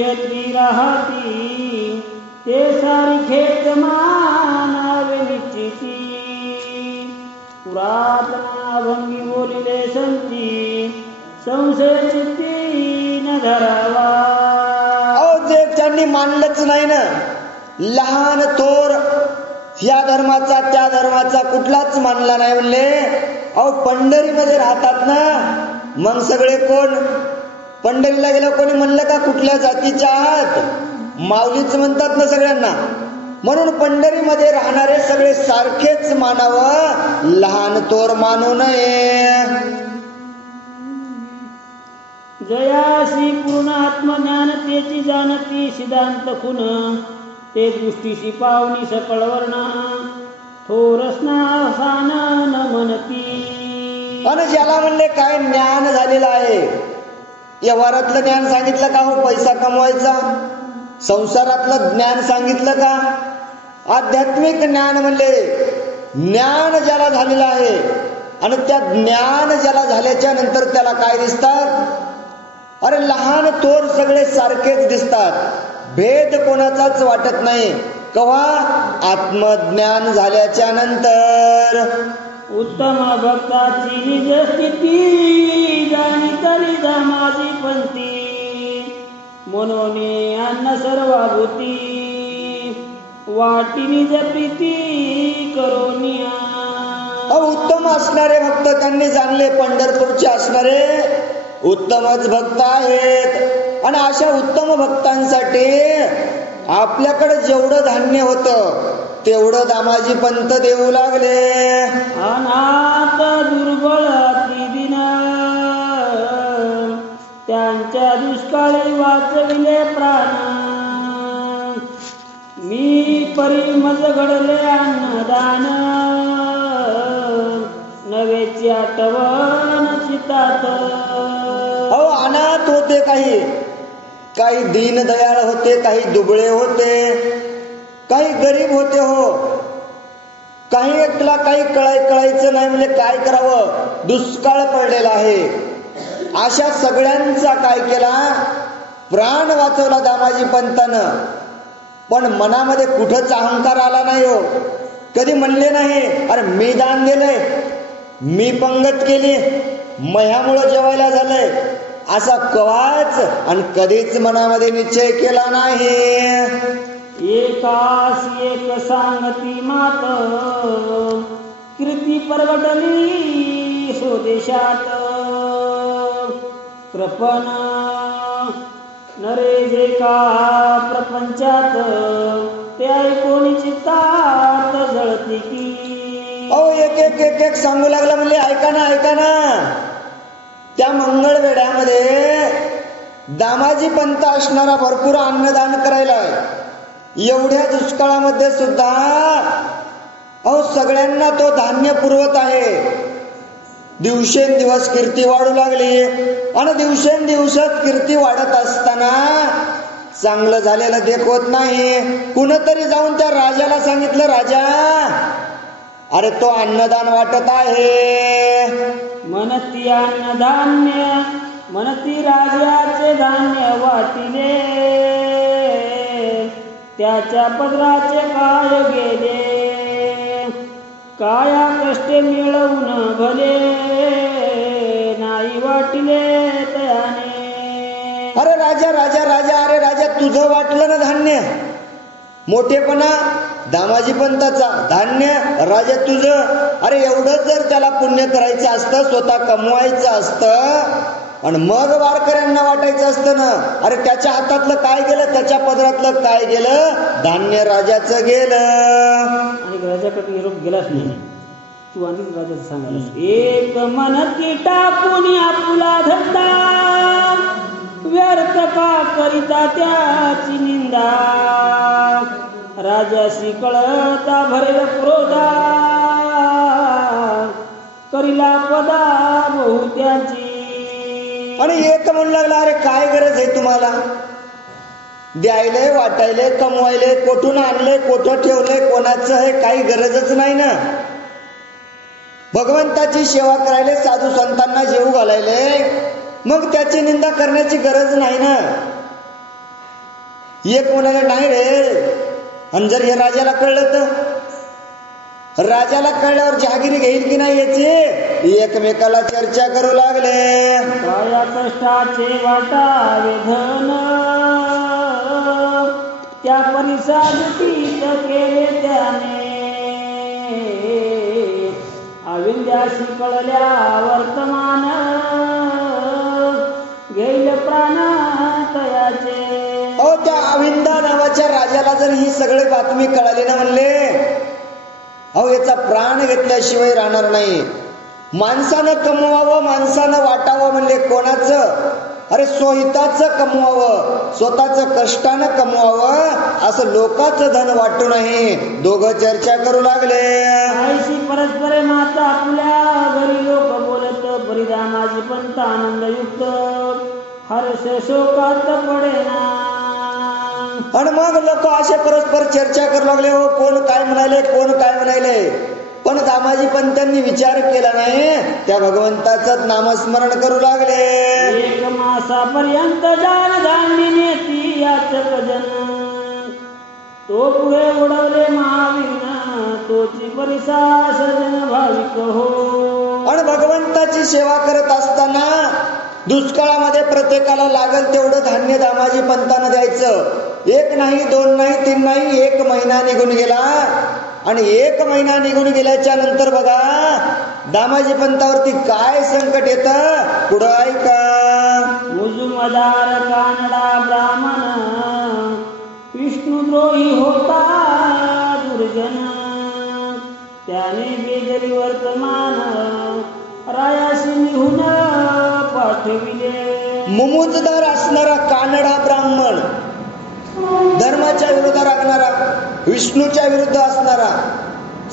क्षत्री राहती ते सारखेच मानावे निश्चिती पुरातनाभंगी बोलिले संती संशय चित्ती न धरावा. जे त्यांनी मानलंच नाही ना, लहान थोर या धर्माचा त्या धर्माचा कुठलाच मानला नाही म्हणले. अहो पंढरीमध्ये राहतात ना, मग सगळे कोण पंढरीला गेलं कोणी म्हणलं का कुठल्या जातीच्या आहात? माऊलीच म्हणतात ना सगळ्यांना. म्हणून पंढरीमध्ये राहणारे सगळे सारखेच मानावं, लहान थोर मानू नये. जयासी पूर्ण आत्मज्ञान तेची जाणती सिद्धांत खुन ते दृष्टीशी पावनी सकळ वर्ण थोरसना सान न म्हणती. आणि ज्याला म्हणले काय ज्ञान झालेलं आहे, व्यवहारातलं ज्ञान सांगितलं का हो पैसा कमवायचा? संसारातलं ज्ञान सांगितलं का? आध्यात्मिक ज्ञान म्हणले ज्ञान ज्याला झालेलं आहे. आणि त्या ज्ञान ज्याला झाल्याच्या नंतर त्याला काय दिसतात? अरे लहान थोर सगळे सारखेच दिसतात, भेद कोणाचाच वाटत नाही. कवा? आत्मज्ञान झाल्याच्या नंतर. उत्तम भक्ताची निज स्थिती जाणी तरी माझी पंथी मनोने अन्न सर्वाभूती वाटी निज प्रीती करोनिया. उत्तम असणारे भक्त त्यांनी जाणले पंढरपूरचे असणारे उत्तमच भक्त आहेत. आणि अशा उत्तम भक्तांसाठी आपल्याकडे जेवढं धान्य होतं तेवढं दामाजी पंत देऊ लागले. अनाथ दुर्बळ दिन त्यांच्या दुष्काळी वाचविले प्राण मी परी मज घडले अन्नदान नवेची आठवण चितात. अहो अनाथ होते, काही दीनदयाळ होते, काही दुबळे होते, काही गरीब होते. हो काही एकला काही कळायचं नाही म्हणजे काय करावं, दुष्काळ पडलेला आहे. अशा सगळ्यांचा काय केला? प्राण वाचवला दामाजी पंतानं. पण मनामध्ये कुठंच अहंकार आला नाही हो. कधी म्हणले नाही अरे मी दान दिलंय, मी पंगत केली, मह्यामुळं जेवायला झालंय, असा कवाच आणि कधीच मनामध्ये निश्चय केला नाही. एकास एक सांगती मात कीर्ती परवडली स्वदेशात कृपण नरे जे का प्रपंचात ते ऐकून चित्तात जळती की. अहो एक सांगू लागला म्हणजे ऐका ना. त्या मंगळवेढ्यामध्ये दामाजी पंत असणारा भरपूर अन्नदान करायला. एवढ्या दुष्काळामध्ये सुद्धा अहो सगळ्यांना तो धान्य पुरवत आहे. दिवसेंदिवस कीर्ती वाढू लागली. आणि दिवसेंदिवसात कीर्ती वाढत असताना चांगलं झालेलं देखवत नाही. कुणतरी जाऊन त्या राजाला सांगितलं, राजा अरे तो अन्नदान वाटत आहे. म्हणती अन्नधान्य म्हणती राजाचे धान्य वाटिले त्याच्या पदराचे काय गेले काया कष्टे मिळवून भले नाही वाटिले तयाने. अरे राजा राजा राजा अरे राजा तुझं वाटलं ना धान्य, मोठेपणा दामाजी पंताचा, धान्य राजा तुझं. अरे एवढं जर त्याला पुण्य करायचं असतं, स्वतः कमवायचं असतं आणि मग वारकऱ्यांना वाटायचं असतं ना. अरे त्याच्या हातातलं काय गेलं, त्याच्या पदरातलं काय गेलं, धान्य राजाचं गेलं. आणि राजाकडे निरोप गेलाच नाही. तू आणि राजाचं सांगायला एक मनती टाकून आपुला धंदा व्यर्थ का करिता त्याची निंदा राजाशी कळता भरेल क्रोधा करिला पदा बहुत्याची. आणि एक म्हणू लागला अरे काय गरज आहे तुम्हाला, द्यायले वाटायले कमवायले, कोठून आणले कोठं ठेवले कोणाचं आहे काही गरजच नाही ना. भगवंताची सेवा करायले साधू संतांना जेवू घालायले, मग त्याची निंदा करण्याची गरज नाही ना. एक म्हणाले नाही रे. आणि जर हे राजाला कळलं तर, राजाला कळल्यावर जहागिरी घेईल की नाही याची एकमेकाला चर्चा करू लागले. काया कष्टाचे वाटावे धन, त्या परिसादुतीत केले त्याने. अविंद्याशी कळल्या वर्तमान, घेईल प्राण तयाचे. त्या अविंदा नावाच्या राजाला जर ही सगळी बातमी कळाली ना म्हणले, याचा प्राण घेतल्याशिवाय राहणार नाही. माणसानं कमवावं, माणसानं वाटावं म्हणले कोणाचं? अरे स्वहिताचं कमवावं, स्वतःच कष्टानं कमवावं, असं लोकांचं धन वाटू नये. दोघं चर्चा करू लागले. आईशी परस्परे माता आपल्या घरी लोक बोलत, बरीदा माझी पंत आनंदयुक्त, हर्ष शोकात पडेना. आणि मग लोक असे परस्पर चर्चा करू लागले. हो कोण काय म्हणाले, कोण काय म्हणाले. पण दामाजी पंतांनी विचार केला नाही, त्या भगवंताचं नामस्मरण करू लागले. एक मासापर्यंत दान धान्य नेती याचक जन, तो पुढे उडवले महावीन, तोची परिसा सजन भाविक हो. आणि भगवंताची सेवा करत असताना दुष्काळामध्ये प्रत्येकाला लागल तेवढं धान्य दामाजी पंतानं द्यायचं. एक नाही, दोन नाही, तीन नाही, 1 महिना निघून गेला. आणि 1 महिना निघून गेल्याच्या नंतर बघा दामाजी पंतावरती काय संकट येतं, पुढं ऐका. मुजुमदार कानडा ब्राह्मण, विष्णुद्रोही होता दुर्जन, त्याने बेदरी वर्तमान, रायाशी निघून पाठविले. मुमुजदार असणारा कानडा ब्राह्मण, धर्माच्या विरोधात राखणारा, विष्णूच्या विरुद्ध असणारा,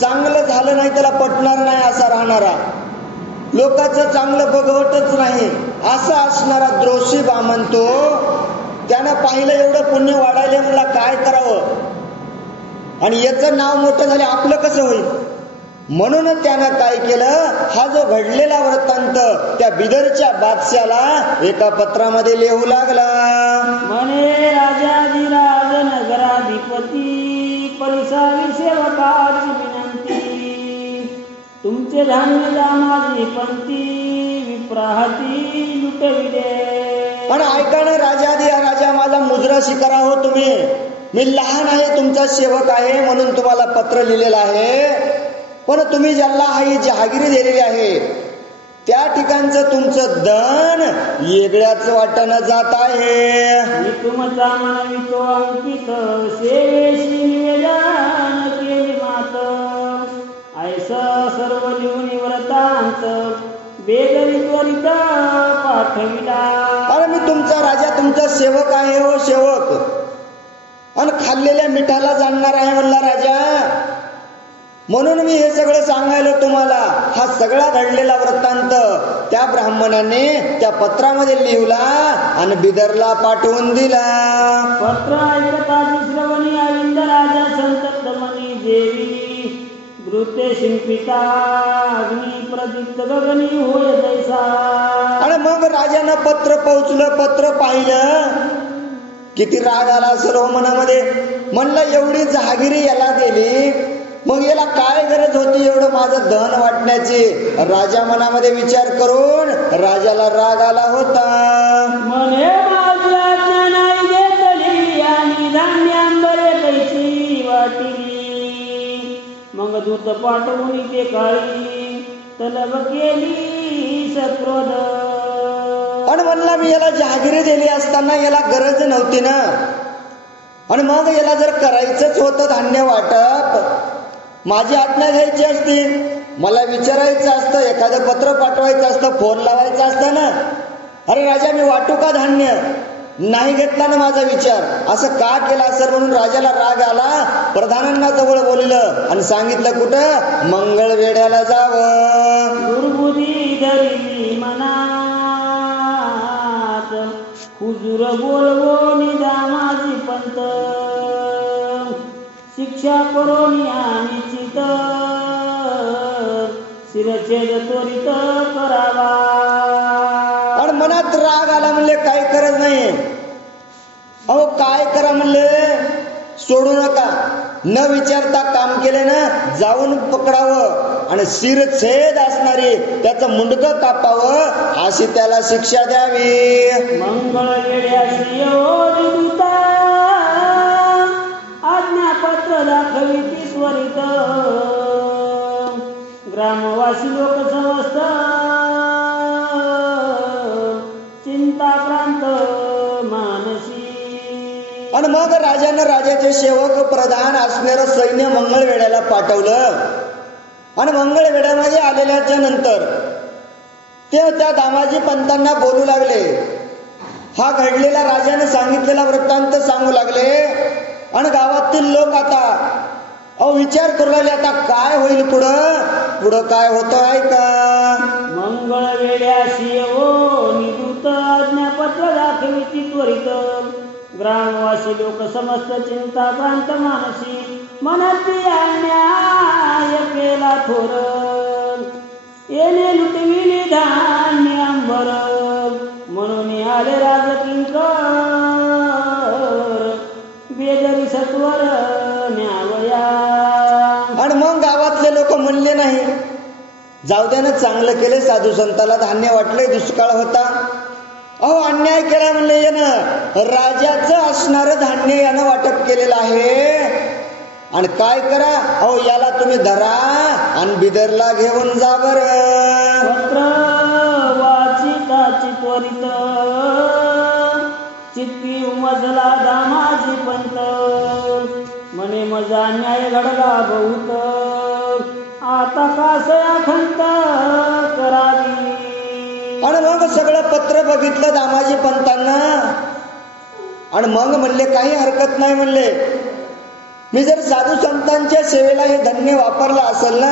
चांगलं झालं नाही त्याला पटणार नाही असा राहणारा, लोकांचं चांगलं बघवतच नाही असा असणारा द्रोषी ब्राह्मण तो. त्यानं पाहिलं एवढं पुण्य वाढायला, मला काय करावं, आणि याचं नाव मोठं झालं आपलं कसं होईल. म्हणून त्यानं काय केलं, हा जो घडलेला वृत्तांत त्या बिदरच्या बादशाला एका पत्रामध्ये लिहू लागला. म्हणे राजाधिराज नगराधिपती, परिसावी सेवकाची विनंती, तुमचे धान्य दामाजी पंती, विप्राहाती लुटविले. पण ऐका ना राजाधी राजा, माझा मुजरा स्वीकारा हो तुम्ही. मी लहान आहे, तुमचा सेवक आहे म्हणून तुम्हाला पत्र लिहिलेलं आहे. पण तुम्ही ज्याला ही जहागिरी दिलेली आहे त्या ठिकाणचं तुमचं धन वेगळ्याच वाटणं जात आहे. मी तुमचा म्हणवितो अंकित, सेवेशी निवेदन केली मात, ऐसा सर्व लिहून व्रतांत, बेदरी त्वरित पाठविला. अरे मी तुमचा राजा, तुमचा सेवक आहे हो सेवक, आणि खाल्लेल्या मिठाला जाणणार आहे म्हणला राजा. म्हणून मी हे सगळं सांगायला तुम्हाला. हा सगळा घडलेला वृत्तांत त्या ब्राह्मणाने त्या पत्रामध्ये लिहिला आणि बिदरला पाठवून दिला. पत्र ऐकताची श्रवणी अविंद राजा संतप्त मनी देवी, वृत्ते शिंपिता अग्नी प्रदीप्त गगनी होय जैसा. आणि मग राजानं पत्र पोहोचलं, पत्र पाहिलं, किती राग आला सर्व मनामध्ये. म्हणलं एवढी जहागिरी याला दिली, मग याला काय गरज होती एवढं माझं धन वाटण्याची. राजा मनामध्ये विचार करून राजाला राग आला होता. म्हणे माझी आज्ञा नाही घेतली, आणि धान्यांबरे कैची वाटिली. मग दूत पाठवून ते काळी, तलब केली सक्रोध. आणि म्हणला मी याला जहागिरी दिली असताना याला गरज नव्हती ना. आणि मग याला जर करायचंच होतं धान्य वाटप, माझी आज्ञा घ्यायची असती, मला विचारायचं असतं, एखादं पत्र पाठवायचं असतं, फोन लावायचं असतं ना. अरे राजा मी वाटू का धान्य, नाही घेतला ना माझा विचार, असं का केला सर. म्हणून राजाला राग आला, प्रधानांना जवळ बोललं आणि सांगितलं कुठं, मंगळवेढ्याला जावं. दुर्बुद्धी धरली मनात, हुजूर बोलवो निदामाजी पंत, शिक्षा करोनी निश्चित, शिरछेद त्वरित करावा. आणि मनात राग आला म्हणले काही गरज नाही. अहो काय करा म्हणले, सोडू नका. न विचारता काम केले ना जाऊन पकडावं आणि शिरछेद असणारी त्याचं मुंडकं कापावं अशी त्याला शिक्षा द्यावी. मंगळ वेड्यासी ओढिता आज्ञापत्र दाखविती स्वरित ग्रामवासी लोक समस्त चिंताक्रांत मानसी. आणि मग राजानं राजाचे सेवक प्रधान असणारं सैन्य मंगळवेढ्याला पाठवलं. आणि मंगळवेढ्यामध्ये आलेल्याच्या नंतर ते त्या दामाजी पंतांना बोलू लागले. हा घडलेला राजाने सांगितलेला वृत्तांत सांगू लागले. आणि गावातील लोक आता विचार करू लागले आता काय होईल पुढं पुढं काय होतं ऐका. मंगळवेड्यासी ओ निवृत्त आज्ञापत्र दाखविती त्वरित ग्रामवासी लोक समस्त चिंताक्रांत मानसी. मनती अन्याय केला थोर येणे लुटविली धान्य अंबर म्हणून आले राजकिंकर बेदरी सत्वर न्यावया. आणि मग गावातले लोक म्हणले नाही जाऊ द्या ना चांगलं केले साधू संताला धान्य वाटले दुष्काळ होता. अन्याय केला म्हणले यानं राजाचं असणारं धान्य यानं वाटप केलेलं आहे. आणि काय करा याला तुम्ही धरा आणि बिदरला घेऊन जा बर. पत्र वाचिताची त्वरित चित्ती उमजला दामाजी पंत म्हणे मजा न्याय घडला बहुत आता कास अखंत करावी. आणि मग सगळं पत्र बघितलं दामाजी पंतांना. आणि मग म्हणले काही हरकत नाही म्हणले मी जर साधू संतांच्या सेवेला हे धन्य वापरलं असेल ना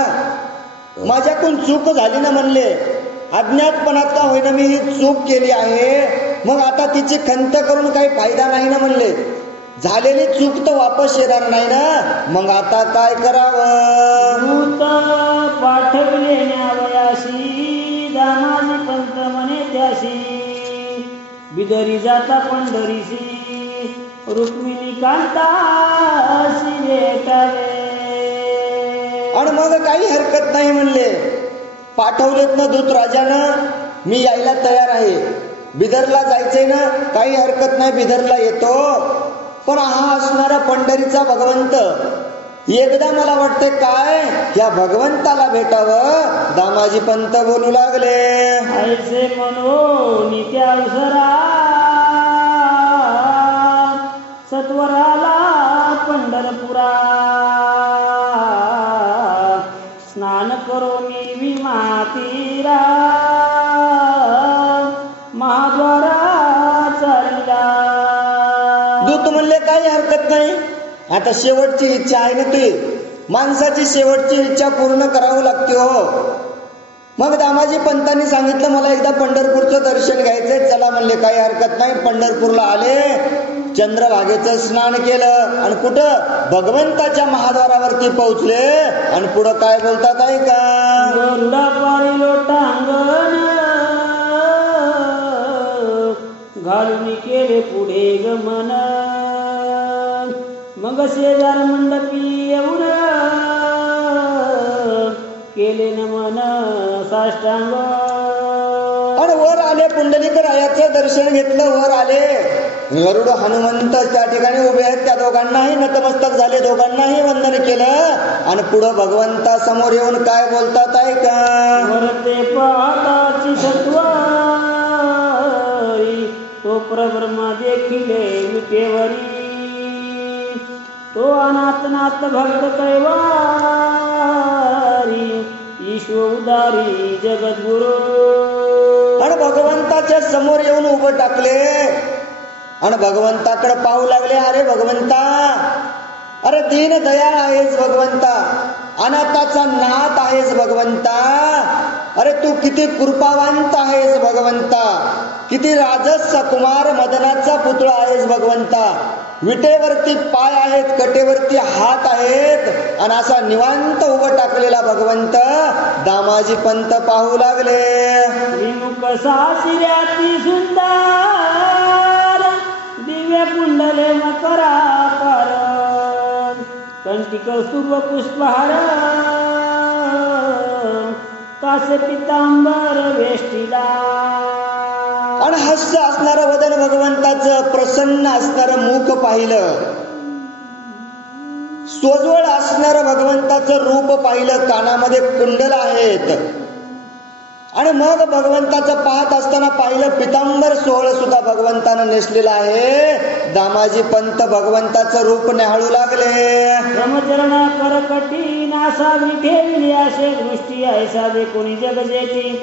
माझ्याकडून चूक झाली ना म्हणले अज्ञातपणात का होईना मी ही चूक केली आहे. मग आता तिची खंत करून काही फायदा नाही ना म्हणले. झालेली चूक तर वापस येणार नाही ना मग आता काय करावं. दूत पाठविले न्यावयाशी दामाजी पंत म्हणे त्याशी बिदरी जाता पंढरीशी रुक्मिणी कांताशी भेटावे. आणि मग काही हरकत नाही म्हणले पाठवलेत ना दूत राजानं मी यायला तयार आहे. बिदरला जायचंय ना काही हरकत नाही बिदरला येतो. पण हा असणारा पंढरीचा भगवंत एकदा मला वाटते काय या भगवंताला भेटावं. दामाजी पंत बोलू लागले ऐसे म्हणो नित्या उसरा सत्वराला पंढरपुरा स्नान करो मी विमातीरा महाद्वारा चालिला. दूत म्हणले काही हरकत नाही आता शेवटची इच्छा आहे ना ती माणसाची शेवटची इच्छा पूर्ण करावी लागते हो. मग दामाजी पंतांनी सांगितलं मला एकदा पंढरपूरचं दर्शन घ्यायचंय चला म्हणले काही हरकत नाही. पंढरपूरला आले चंद्रभागेचं स्नान केलं आणि कुठं भगवंताच्या महाद्वारावरती पोहोचले. आणि पुढं काय बोलतात ऐका. गरुडा पारी लोटांगण घालून केले पुढे गमन मग शेजार मंडपी येऊन केले नमन साष्टांग. आणि वर आले पुंडलिकरायाचं दर्शन घेतलं वर आले गरुड हनुमंत त्या ठिकाणी उभे आहेत. त्या दोघांनाही नतमस्तक झाले दोघांनाही वंदन केलं. आणि पुढं भगवंता समोर येऊन काय बोलतात ऐका. वरते पाताची सत्वारी तो प्रब्रह्मा देखिले विटेवरी तो अनाथनाथ भक्त कैवारी ईश्व उदारी जगद्गुरु. आणि भगवंताच्या समोर येऊन उभं टाकले आणि भगवंताकडे पाहू लागले. अरे भगवंता अरे दीन दयाळ आहेस भगवंता अनाथाचा नाथ आहेस भगवंता. अरे तू किती कृपावंत आहेस भगवंता किती राजस कुमार मदनाचा पुतळा आहेस भगवंता. विटेवरती पाय आहेत कटेवरती हात आहेत आणि असा निवांत उभं टाकलेला भगवंत दामाजी पंत पाहू लागले. विमुख सासिऱ्याती सुंदर दिव्य कुंडले मकराकार कंठी कौस्तुभ पुष्पहार कासे पितांबर वेष्टीला. आणि हास्य असणारं वदन भगवंताचं, प्रसन्न असणारं मुख पाहिलं, सोज्वळ असणारं भगवंताचं रूप पाहिलं, कानामध्ये कुंडल आहेत. आणि मग भगवंताचं पाहत असताना पाहिलं पितांबर सोहळ सुद्धा भगवंतानं नेसलेला आहे. दामाजी पंत भगवंताचं रूप न्याहाळू लागले. ब्रह्मचरणा करकटी नासा विठेविली असे दृष्टी ऐसा कोणी जग जेती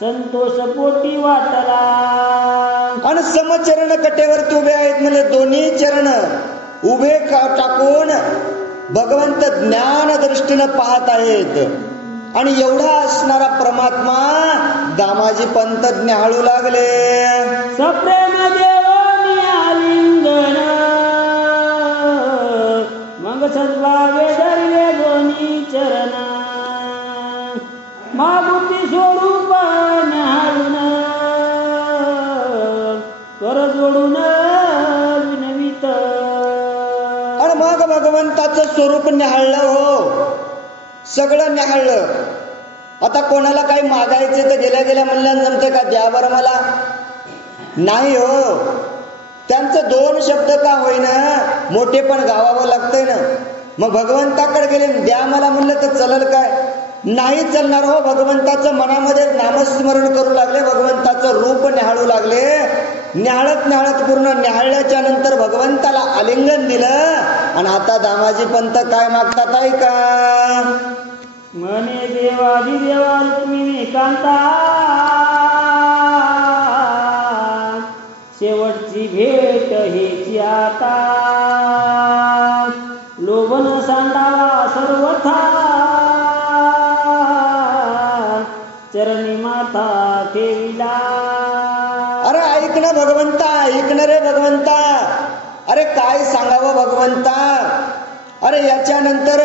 संतोष पोटी वाटला. आणि समचरण कटेवरती उभे आहेत, म्हणजे दोन्ही चरण उभे टाकून भगवंत ज्ञान दृष्टीनं पाहत आहेत. आणि एवढा असणारा परमात्मा दामाजी पंत न्याहाळू लागले. सप्रेम देवानी आलिंगन मग सद्भावे धरले दोन्ही चरण मागुती स्वरूप न्याहाळून कर जोडून विनवित. आणि मग भगवंताचं स्वरूप न्याहाळलं हो, सगळं न्याहाळलं. आता कोणाला काही मागायचे तर गेल्या गेल्या म्हणल्यानं जमते का, द्या बरं मला, नाही हो. त्यांचं दोन शब्द का होईना मोठे पण गावावं लागतंय ना. मग भगवंताकडे गेले द्या मला म्हणलं तर चलल काय, नाही चालणार हो. भगवंताचं मनामध्ये नामस्मरण करू लागले, भगवंताचं रूप न्याहाळू लागले. न्याहाळत न्याहाळत पूर्ण न्याहाळल्याच्या नंतर भगवंताला आलिंगन दिलं. आणि आता दामाजी पंत काय मागतात ऐका. म्हणे देवादी देवा रुक्मिणी कांता शेवटची भेट हेची आता लोभन सांडावा सर्वथा चरणी माथा ठेविला. अरे ऐक ना भगवंता, ऐक ना रे भगवंता. अरे काय सांगावं भगवंता. अरे याच्यानंतर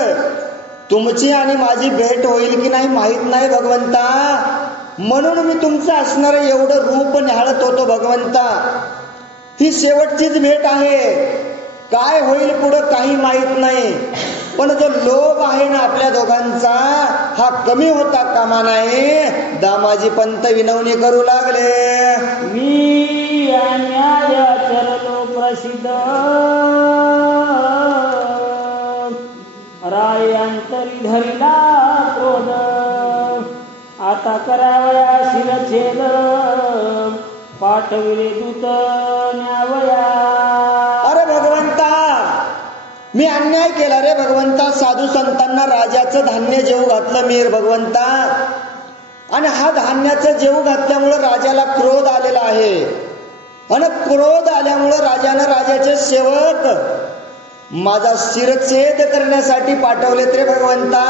तुमची आणि माझी भेट होईल की नाही माहित नाही भगवंता, म्हणून मी तुमचं असणारं एवढं रूप न्याहाळत होतो भगवंता. ही शेवटचीच भेट आहे, काय होईल पुढं काही माहित नाही. पण जो लोभ आहे ना आपल्या दोघांचा हा कमी होता कामा नये. दामाजी पंत विनवणी करू लागले. मी अन्याय चरलो प्रसिद्ध राय अंतरी धरिला क्रोध आता करावया शिरछेद पाठविले दूत न्यावया. अरे भगवंता मी अन्याय केला रे भगवंता. साधू संतांना राजाचं धान्य जेवू घातलं मी भगवंता. आणि हा धान्याचं जेवू घातल्यामुळं राजाला क्रोध आलेला आहे. आणि क्रोध आल्यामुळं राजानं राजाचे सेवक माझा शिरच्छेद करण्यासाठी पाठवलेत रे भगवंता.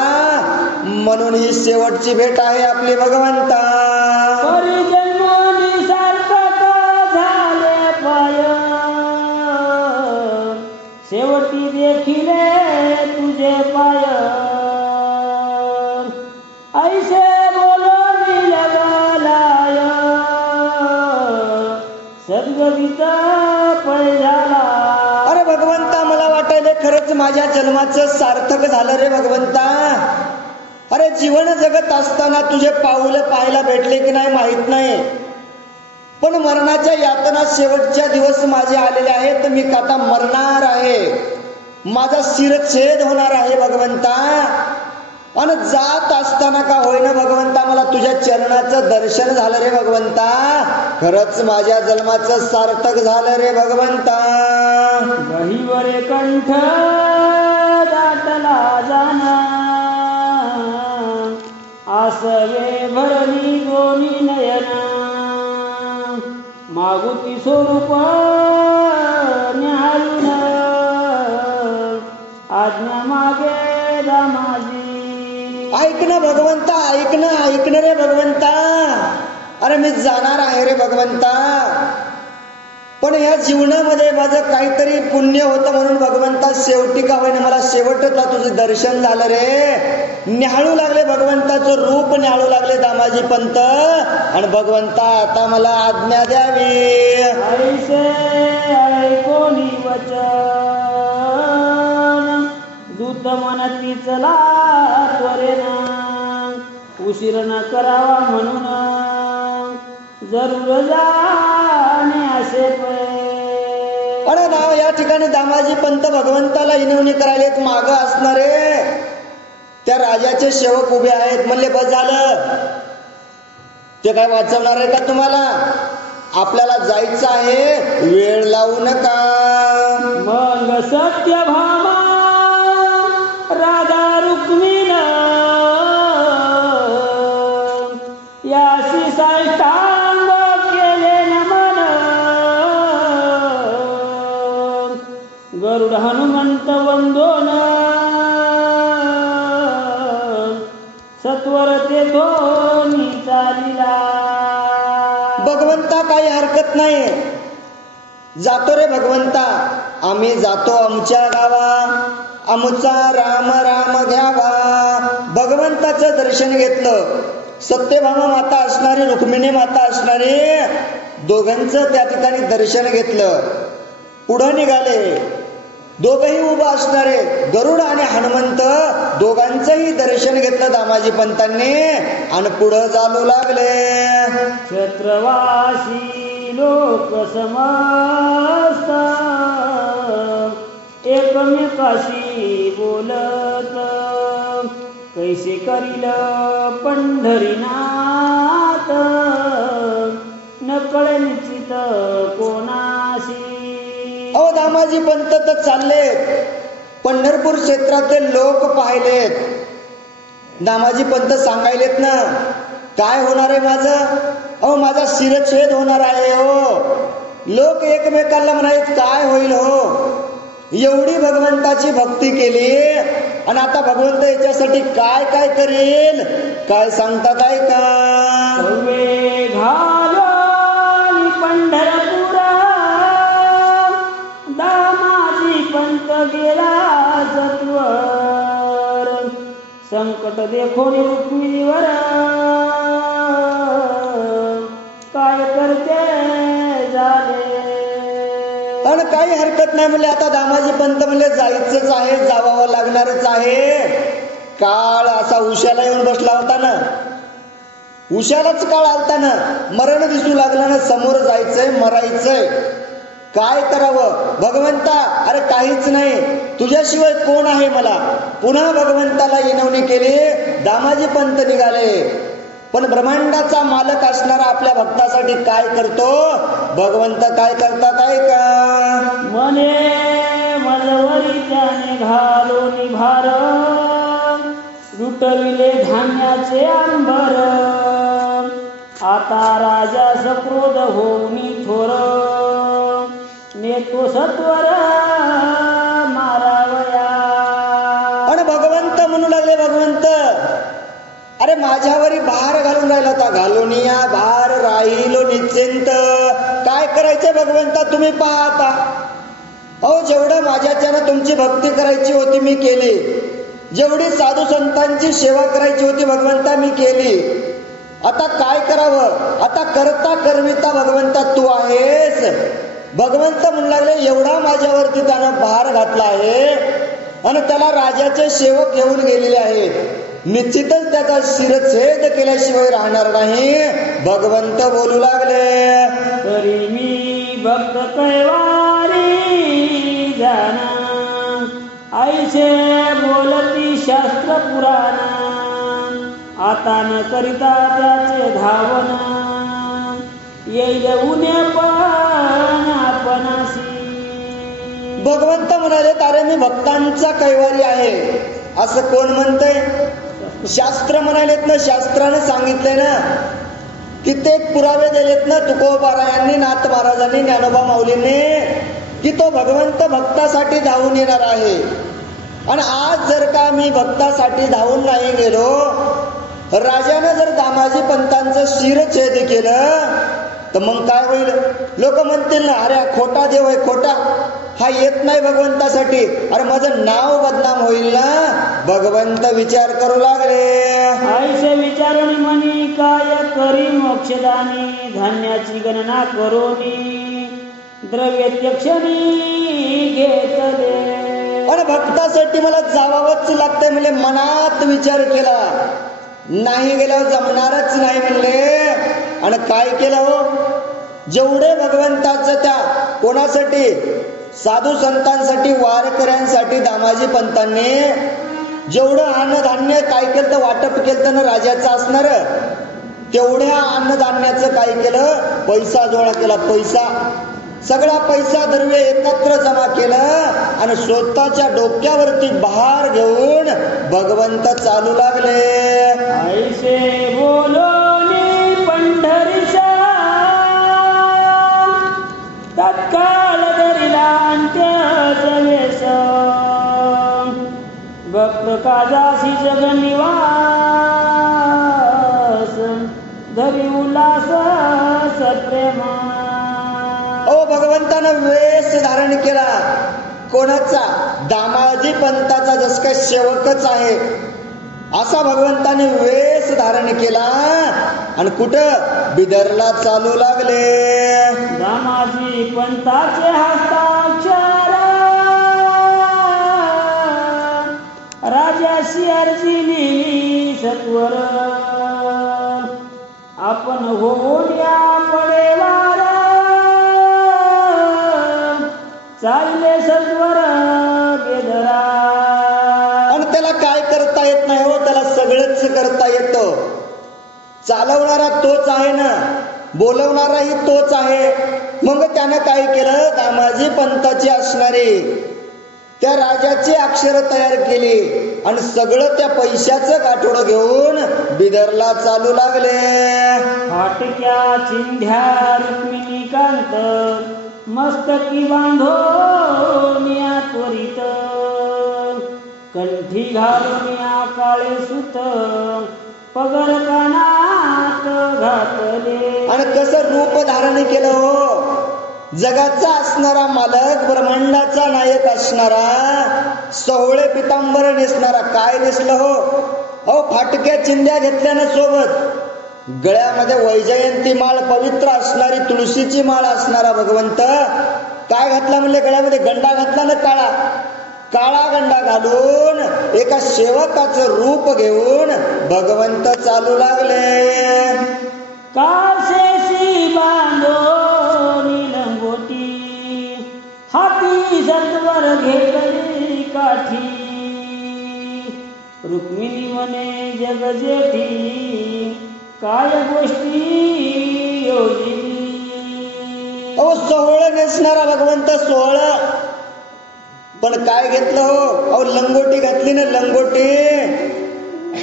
म्हणून ही शेवटची भेट आहे आपली भगवंता. परिजन्मोनी सार्थक झाले पाय शेवटी देखिले तुझे पाय ऐसे बोलून लगालाय सद्गतीत पळ झाला. अरे भगवंता मला वाटायले खरंच माझ्या जन्माचं सार्थक झालं रे भगवंता. अरे जीवन जगत असताना तुझे पाऊल पाहायला भेटले की नाही माहित नाही, पण मरणाच्या यातना शेवटच्या दिवस माझे आलेले आहेत. मी आता मरणार आहे, माझा शिरच्छेद होणार आहे भगवंता. आणि जात असताना का होईना भगवंता मला तुझ्या चरणाचं दर्शन झालं रे भगवंता. खरंच माझ्या जन्माचं सार्थक झालं रे भगवंता. गहिवरे कंठ दाटला जाना आसवे भरली दोन्ही नयना मागुती स्वरूप न्याहाळून आज्ञा मागे दामाजी. ऐक ना भगवंता, ऐक ना, ऐक ना रे भगवंता. अरे मी जाणार आहे रे भगवंता, पण या जीवनामध्ये माझं काहीतरी पुण्य होतं म्हणून भगवंता शेवटी का होईना मला शेवटला तुझं दर्शन झालं रे. न्याहाळू लागले भगवंताचं रूप न्याहाळू लागले दामाजी पंत. आणि भगवंता आता मला आज्ञा द्यावी. ऐसे ऐकोनी वचन दूत म्हणती चला त्वरेनं, उशीर न करावा म्हणून जरूर जाणे असे अरे नाव या ठिकाणी दामाजी पंत भगवंताला इनवणी करायलेत. माग असणारे त्या राजाचे सेवक उभे आहेत. म्हणले बस झालं, ते काय वाचवणार आहे का तुम्हाला? आपल्याला जायचं आहे, वेळ लावू नका. मग सत्यभामा राधा रुक्मिण याशी साष्टांग केले नमन. गरुड हनुमंत वंदोन सत्वर ते दोन्ही चालिला. भगवंता काही हरकत नाही, जातो रे भगवंता, आम्ही जातो आमच्या गावा, आमचा राम राम घ्यावा. भगवंताचं दर्शन घेतलं. सत्यभामा माता असणारी, रुक्मिणी माता असणारी, दोघांचं त्या ठिकाणी दर्शन घेतलं. पुढं निघाले. दोघही उभा असणारे गरुड आणि हनुमंत, दोघांचंही दर्शन घेतलं दामाजी पंतांनी आणि पुढं चालू लागले. छत्रवासी लोक समस्त एकमेकाशी बोलत, कैसे करील पंढरीनाथ, नकळे निश्चित कोणाशी. अहो दामाजी पंत तर चाललेत, पंढरपूर क्षेत्रातले लोक पाहिलेत. दामाजी पंत सांगायलेत ना, काय होणार आहे माझं? अहो माझा शिरच्छेद होणार आहे हो. लोक एकमेकांना म्हणायत काय होईल हो. एवढी भगवंताची भक्ती केली आणि आता भगवंत याच्यासाठी काय काय करेल, काय सांगतात आहे का? पंढरपुरा दामाजी पंत गेला सत्वर, संकट देखो रुक्मिणीवर काय करते झाले. पण काही हरकत नाही म्हणले. आता दामाजी पंत म्हणले जायचंच आहे, जावावं लागणारच आहे. काळ असा उशाला येऊन बसला होता ना, उशालाच काळ आलता ना, मरण दिसू लागलं ना, समोर जायचंय, मरायचंय. काय करावं भगवंता? अरे काहीच नाही, तुझ्याशिवाय कोण आहे मला? पुन्हा भगवंताला विनवणी केली. दामाजी पंत निघाले. पण ब्रह्मांडाचा मालक असणारा आपल्या भक्तासाठी काय करतो? भगवंत काय करतात आहे का? मने मजवरी त्याने घालून भार, लुटविले धान्याचे अंबर. आता राजा सक्रोध होऊनी थोर, नेतो सत्वर मारावया. आणि भगवंत म्हणू लागले, भगवंत अरे माझ्यावरी भार घालून राहिला होता, घालून या भार राहिलो निश्चिंत. काय करायचंय भगवंता तुम्ही पहा आता. अहो जेवढं माझ्याच्यानं तुमची भक्ती करायची होती मी केली, जेवढी साधू संतांची सेवा करायची होती भगवंता मी केली. आता काय करावं? आता करता करविता भगवंता तू आहेस. भगवंत म्हणू लागले, एवढा माझ्यावरती त्यानं भार घातला आहे आणि त्याला राजाचे सेवक घेऊन गेलेले आहेत, निश्चितच त्याचा शिरच्छेद केल्याशिवाय राहणार नाही. भगवंत बोलू लागले, तरी मी भक्त कैवारी जाना, आईचे बोलती शास्त्र पुराण. आता न करिता त्याचे धावन, येईल उन्हे पण आपणाशी. भगवंत म्हणाले, अरे मी भक्तांचा कैवारी आहे असं कोण म्हणतंय? शास्त्र म्हणालेत ना, शास्त्राने सांगितलंय ना, कित्येक पुरावे दिलेत ना तुकोबारायांनी, नाथ महाराजांनी, ज्ञानोबा माऊलींनी, की तो भगवंत भक्तासाठी धावून येणार आहे. आणि आज जर का मी भक्तासाठी धावून नाही गेलो, राजाने जर दामाजी पंतांचं शिरच्छेद केलं तर मग काय होईल? लोक म्हणतील ना, अरे खोटा देव आहे, खोटा, हा येत नाही भगवंतासाठी, अरे माझं नाव बदनाम होईल ना. भगवंत विचार करू लागले, आईचे विचारून म्हणी काय करी मोक्षदानी, धान्याची गणना करोनी द्रव्य त्यक्षणी घेतले. आणि भक्तासाठी मला जावावंच लागतंय म्हणले. मनात विचार केला, नाही गेल्यावर जमणारच नाही म्हणले. आणि काय केलं हो, जेवढे भगवंताचं त्या कोणासाठी, साधू संतांसाठी, वारकऱ्यांसाठी दामाजी पंतांनी जेवढं अन्नधान्य काय केलं तर वाटप केलं ना राजाचं असणार, तेवढ्या अन्नधान्याचं काय केलं, पैसा जोडा केला. पैसा, सगळा पैसा द्रव्य एकत्र जमा केलं आणि स्वतःच्या डोक्यावरती भार घेऊन भगवंत चालू लागले. ऐसे बोलोनी पंढरीचा तत्काळ धरिला अंत्यजवेश. भक्त काजासी जगनिवास धरी उल्हास सत्प्रेमा. भगवंतानं वेश धारण केला. कोणाचा? दामाजी पंताचा. जस काय सेवकच आहे असा भगवंताने वेश धारण केला आणि कुठं, बिदरला चालू लागले. दामाजी पंताचे हस्ताक्षर राजाशी अर्जी लिहिली सत्वर. आपण होऊन या पडेवार चालले सत्वर बेदरा. आणि त्याला काय करता येत नाही हो, त्याला सगळंच करता येतं. चालवणारा तोच आहे ना, बोलवणाराही तोच आहे. मग त्यानं काय केलं, दामाजी पंताची असणारी त्या राजाची अक्षर तयार केली आणि सगळं त्या पैशाचं गाठोडं घेऊन बिदरला चालू लागले. फाटक्या चिंध्या रुक्मिणी कांत मस्तकी बांधून या त्वरित. कंठी घालून या काळे सुत पगर कानात घातले. आणि कसं रूप धारण केलं हो, जगाचा असणारा मालक, ब्रह्मांडाचा नायक असणारा, सोहळे पितांबर नेसणारा. काय नेसलं हो, अहो फाटक्या चिंध्या घेतल्यानं सोबत, गळ्यामध्ये वैजयंती माळ पवित्र असणारी तुळशीची माळ असणारा भगवंत काय घातला म्हणले, गळ्यामध्ये गंडा घातला ना, काळा काळा गंडा घालून एका सेवकाचं रूप घेऊन भगवंत चालू लागले. कासेशी बांधोनी लंगोटी हाती सत्वर घेतली काठी. रुक्मिणी म्हणे जग जेठी काय गोष्टी योजिली. अहो सोहळं नेसणारा भगवंत सोहळं, पण काय घेतलं हो, अहो लंगोटी घातली ना, लंगोटी.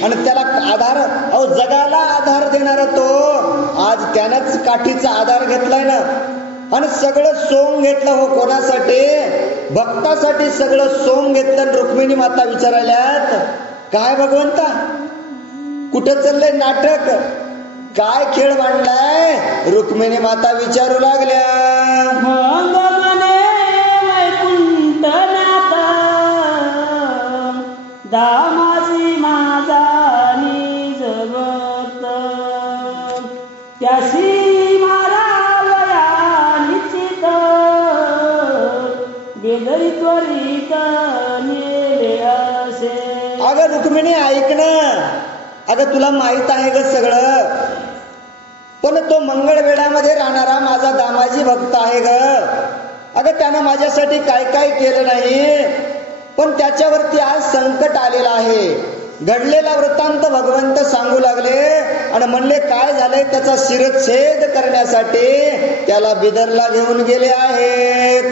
आणि त्याला आधार, अहो जगाला आधार देणारा तो, आज त्यानंच काठीचा आधार घेतलाय ना. आणि सगळं सोंग घेतलं हो, कोणासाठी, भक्तासाठी सगळं सोंग घेतलं. रुक्मिणी माता विचारायल्यात, काय भगवंता कुठं चाललंय नाटक, काय खेळ मांडलाय. रुक्मिणी माता विचारू लागल्या. मग म्हणे वैकुंठनाथ दामाजी माझा निज भक्त. त्याशी मारावया निश्चित बेदरी त्वरित नेले असे. अगं रुक्मिणी ऐक ना, अगं तुला माहित आहे ग सगळं, पण तो मंगळवेढामध्ये राहणारा माझा दामाजी भक्त आहे ग. अगं त्यानं माझ्यासाठी काय काय केलं नाही, पण त्याच्यावरती आज संकट आलेलं आहे. घडलेला वृत्तांत भगवंत सांगू लागले आणि म्हणले काय झालंय, त्याचा शिरच्छेद करण्यासाठी त्याला बिदरला घेऊन गेले आहेत.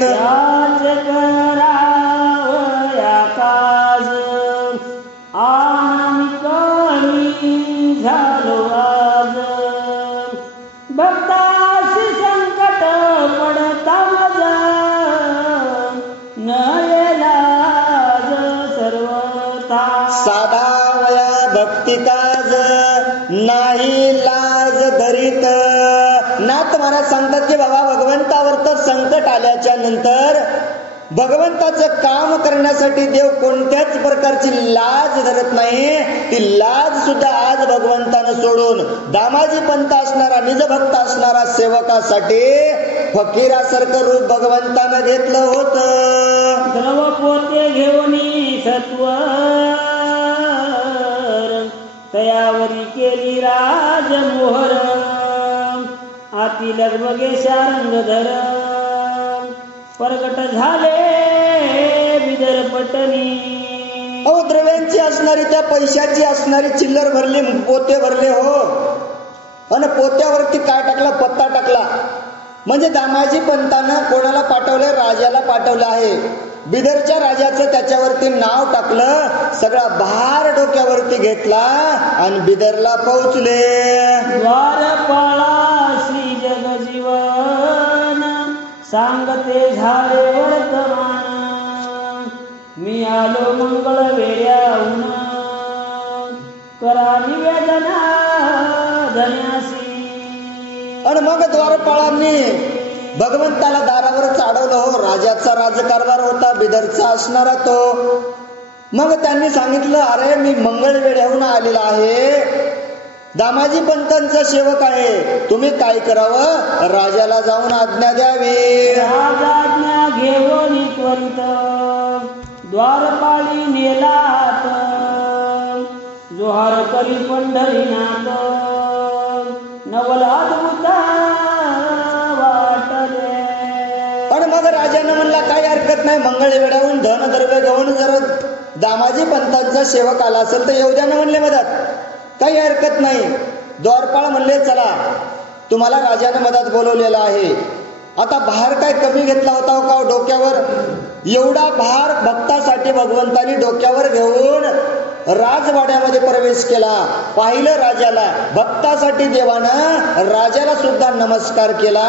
झालो आज भक्ताशी संकट पडता मजा नयलाज सर्वथा. साधा वया भक्ती काज नाही लाज धरीत. नाथ महाराज सांगतात की बाबा भगवंतावर तर संकट आल्याच्या नंतर भगवंताचं काम करण्यासाठी देव कोणत्याच प्रकारची लाज धरत नाही. ती लाज सुद्धा आज भगवंतानं सोडून दामाजी पंत असणारा, निजभक्त असणारा सेवकासाठी फकीरासारखं रूप भगवंतानं घेतलं होतं. द्रव पोते घेऊन सत्वर तयावरी केली राजमोहर आती लगबगे शारंगधर प्रगट झाले बिदर पटणी. अहो द्रव्यांची असणारी त्या पैशाची असणारी चिल्लर भरली पोते भरले हो आणि पोत्यावरती काय टाकला पत्ता टाकला म्हणजे दामाजी पंतानं कोणाला पाठवलं राजाला पाठवलं आहे. बिदरच्या राजाचं त्याच्यावरती नाव टाकलं सगळा भार डोक्यावरती घेतला आणि बिदरला पोहोचले. द्वारपाळा श्री जगजीवन सांगते झाले वर्तमान मी आलो मंगळ वेड्याहून करा निवेदना धन्यासी. आणि मग द्वारपाळांनी भगवंताला दारावर चाडवलं हो. राजाचा राजकारभार होता बिदरचा असणारा तो. मग त्यांनी सांगितलं अरे मी मंगळवेढ्याहून आलेला आहे दामाजी पंतांचा सेवक आहे तुम्ही काय करावं राजाला जाऊन आज्ञा द्यावी. राजाज्ञा घेऊन त्वरित द्वारपाळी नेलात जोहार करी पंढरीनाथ नवल अद्भुत वाटले. पण मग राजानं म्हणला काही हरकत नाही मंगळवेढ्याहून धनद्रव्य घेऊन जर दामाजी पंतांचा सेवक आला असेल तर येऊ द्या ना म्हणले मदत काही हरकत नाही. द्वारपाळ म्हणले चला तुम्हाला राजानं मदत बोलवलेलं आहे. आता भार काय कमी घेतला होता का डोक्यावर एवढा भार भक्तासाठी भगवंतानी डोक्यावर घेऊन राजवाड्यामध्ये प्रवेश केला. पाहिलं राजाला भक्तासाठी देवानं राजाला सुद्धा नमस्कार केला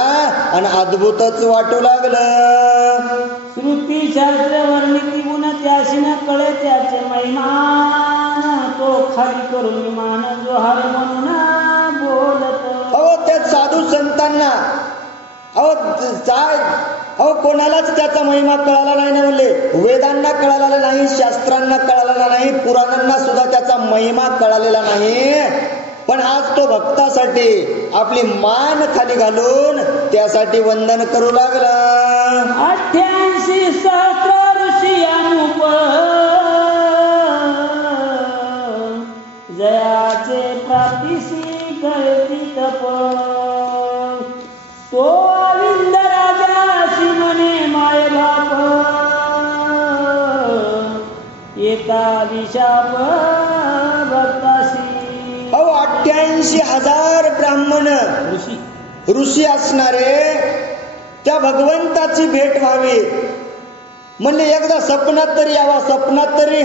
आणि अद्भुतच वाटू लागलं. श्रुती शास्त्र वर्णिती गुण त्याशी न कळे त्याचे महिमान तो खाली करून मान जोहार म्हणून बोलत. अहो त्या साधू संतांना अहो कोणालाच त्याचा महिमा कळाला नाही ना म्हणले. वेदांना कळालेला नाही शास्त्रांना कळालेला नाही पुराणांना सुद्धा त्याचा महिमा कळालेला नाही. पण आज तो भक्तासाठी आपली मान खाली घालून त्यासाठी वंदन करू लागला. 88 सहस्र ऋषी अनुप जयाचे प्राप्तीसी करती तप तो अविंद राजाशी म्हणे माय बाप एका विशाप भक्ताशी. अहो 88,000 ब्राह्मण ऋषी असणारे त्या भगवंताची भेट व्हावी म्हणले एकदा स्वप्नात तरी यावा. स्वप्नात तरी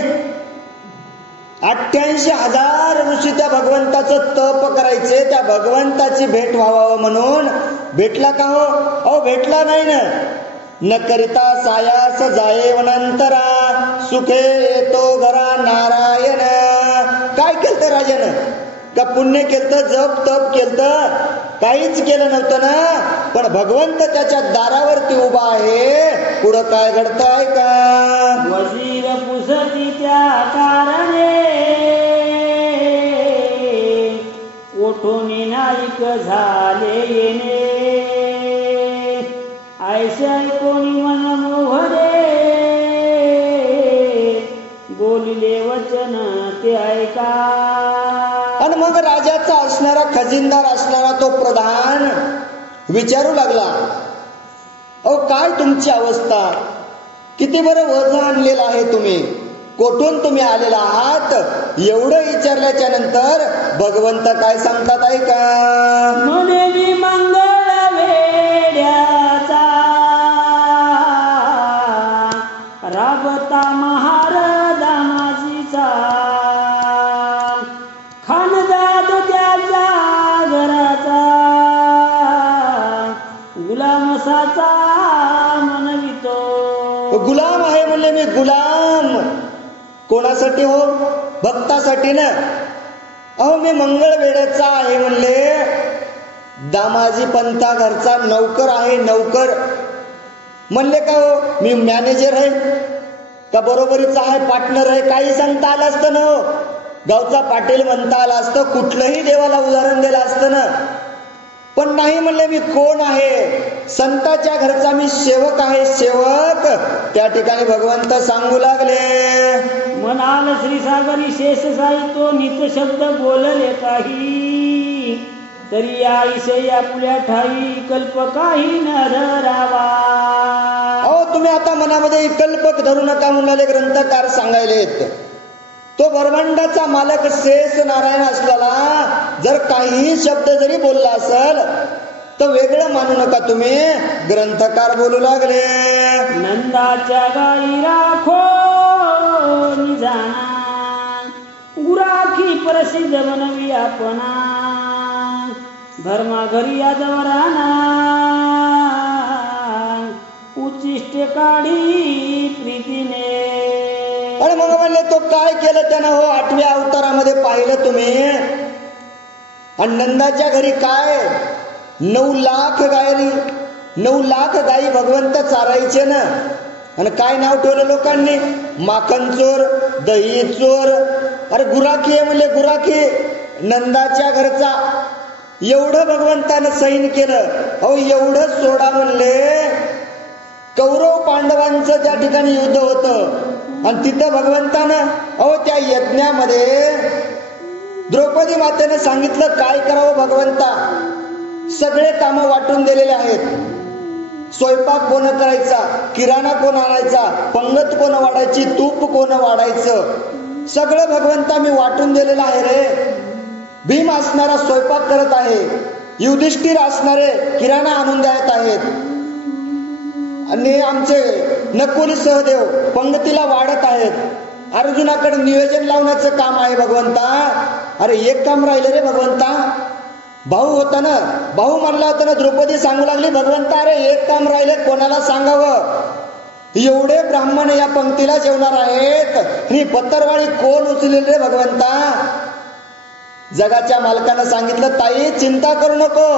88,000 ऋषी त्या भगवंताचं तप करायचे त्या भगवंताची भेट व्हावं म्हणून भेटला का हो. अहो भेटला नाही ना. न करिता सायास जाये वनंतरा सुखे येतो घरा नारायण. काय केलं राजानं का पुण्य केलं जप तप केलं काहीच केलं नव्हतं ना. पण भगवंत त्याच्या दारावरती उभा आहे पुढं काय घडतंय का. वजीर पुसती त्या कारणे ओठून नाईक झाले येणे ऐशा कोणी मन मोहरे बोलले वचन ते ऐका. आणि मग राजाचा असणारा खजिनदार असणारा तो प्रधान विचारू लागला अहो काय तुमची अवस्था किती बरं वजन आणलेलं आहे तुम्ही कोठून तुम्ही आलेला आहात. एवढं विचारल्याच्या नंतर भगवंत काय सांगतात ऐका. म्हणे मी मंगळ वेड्याचा राबता महार दामाजीचा खानदाद त्याच्या घराचा गुलामसाचा मनवितो. गुलाम आहे म्हणले मी गुलाम कोणासाठी हो भक्तासाठी ना. अहो मी मंगळ वेड्याचा आहे म्हणले दामाजी पंता घरचा नौकर आहे नौकर म्हणले का हो मी मॅनेजर आहे का बरोबरीचा आहे पार्टनर आहे काही सांगता आलं असतं ना. गावचा पाटील म्हणता आला असतं कुठलंही देवाला उदाहरण दिलं असतं ना. पण नाही म्हणले मी कोण आहे संताच्या घरचा मी सेवक आहे सेवक. त्या ठिकाणी भगवंत सांगू लागले म्हणाल श्रीसागरी शेष साई तो नित शब्द बोलले काही, तरी आईशे आपुल्या ठाई कल्प काही न धरावा. अहो तुम्ही आता मनामध्ये कल्पक धरू नका म्हणाले ग्रंथकार सांगायलेत. तो ब्रह्मांडाचा मालक शेष नारायण असलेला जर काही शब्द जरी बोलला असेल तर वेगळं मानू नका तुम्ही, ग्रंथकार बोलू लागले. नंदाच्या गाई राखो निजाना, गुराखी प्रसिद्ध बनवी आपणा, धर्मा घरी आजवराना, उच्चिष्टे काढी प्रीतीने. आणि मग म्हणले तो काय केलं त्यानं हो, 8व्या अवतारामध्ये पाहिलं तुम्ही. आणि नंदाच्या घरी काय 9 लाख गायरी, 9 लाख गायी भगवंत चारायचे ना. आणि काय नाव ठेवलं लोकांनी, माखन चोर, दही चोर. अरे गुराखी आहे म्हणले, गुराखी नंदाच्या घरचा. एवढं भगवंतानं सैन केलं. अहो एवढं सोडा म्हणले, कौरव पांडवांचं त्या ठिकाणी युद्ध होतं आणि तिथं भगवंतानं अहो त्या यज्ञामध्ये द्रौपदी मातेने सांगितलं काय करावं भगवंता. सगळे कामं वाटून दिलेले आहेत. स्वयंपाक कोण करायचा, किराणा कोण आणायचा, पंगत कोण वाढायची, तूप कोण वाढायचं, सगळं भगवंता मी वाटून दिलेलं आहे रे. भीम असणारा स्वयंपाक करत आहे, युधिष्ठिर असणारे किराणा आणून देत आहेत, आणि आमचे नकुल सहदेव पंगतीला वाढत आहेत. अर्जुनाकडे नियोजन लावण्याचं काम आहे भगवंता. अरे एक काम राहिलं रे भगवंता. भाऊ होता ना, भाऊ म्हणला होता ना, द्रौपदी सांगू लागली भगवंता अरे एक काम राहिले, कोणाला सांगावं. एवढे ब्राह्मण या पंक्तीला जेवणार आहेत, ही पत्तरवाळी कोण उचलेल रे भगवंता. जगाच्या मालकानं सांगितलं ताई चिंता करू नको,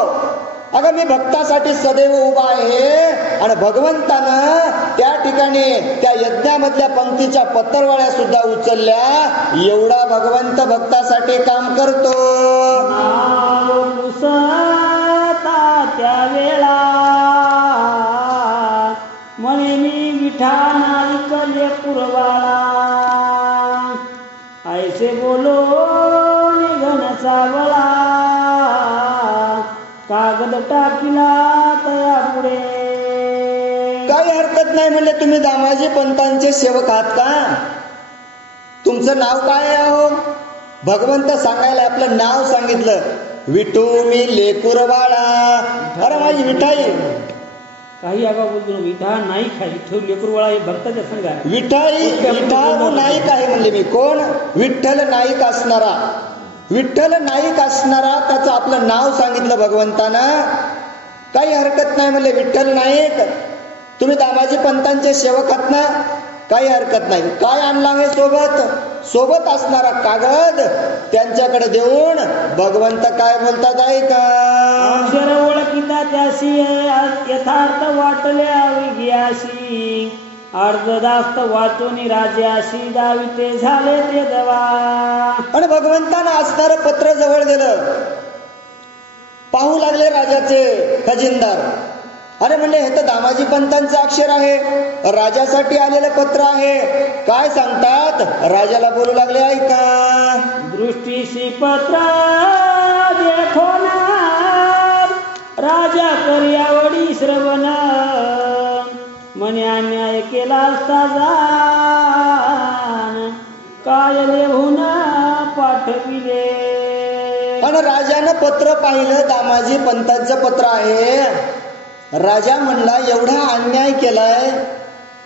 अगं मी भक्तासाठी सदैव उभा आहे. आणि भगवंतानं त्या ठिकाणी त्या यज्ञामधल्या पंक्तीच्या पत्तरवाळ्या सुद्धा उचलल्या. एवढा भगवंत भक्तासाठी काम करतो. त्या वेळा म्हणे मी विठा नाईकले पुरवाळा, ऐसे बोलो निघन सावळा, कागद टाकीला तया पुढे. काही हरकत नाही म्हणले, तुम्ही दामाजी पंतांचे सेवक आहात का, तुमचं नाव काय आहे हो. भगवंत सांगायला आपलं नाव सांगितलं, विठू मी लेकुरवाळा. अरे माझी विठाई, काही आगा बोलतो विठा नाईक आहे, विठ्ठल लेकुरवाळा हे भक्ताच्या संघ आहे. विठाई विठा नाईक आहे म्हणले मी. कोण, विठ्ठल नाईक असणारा, विठ्ठल नाईक असणारा त्याचं आपलं नाव सांगितलं भगवंतानं. काही हरकत नाही म्हणले विठ्ठल नाईक, तुम्ही दामाजी पंतांचे सेवक आहात ना, काही हरकत नाही. काय आणला आहे सोबत, सोबत असणारा कागद त्यांच्याकडे देऊन भगवंत काय बोलतात ऐका. अक्षर ओळखीता त्याशी यथार्थ वाटल्या विघ्याशी, अर्धदास्त वाचून राजाशी दाविते झाले ते दवा. आणि भगवंतानं असणारं पत्र जवळ दिलं. पाहू लागले राजाचे खजिनदार, अरे म्हणले हे तर दामाजी पंतांचं अक्षर आहे, राजासाठी आलेलं पत्र आहे. काय सांगतात, राजाला बोलू लागले ऐका. दृष्टीशी पत्र देखो ना, राजा कर्यावडी श्रवण, मने अन्याय केला असता जाण, काय लिहून पाठविले. आणि राजानं पत्र पाहिलं, दामाजी पंतांचं पत्र आहे. राजा म्हणला एवढा अन्याय केलाय,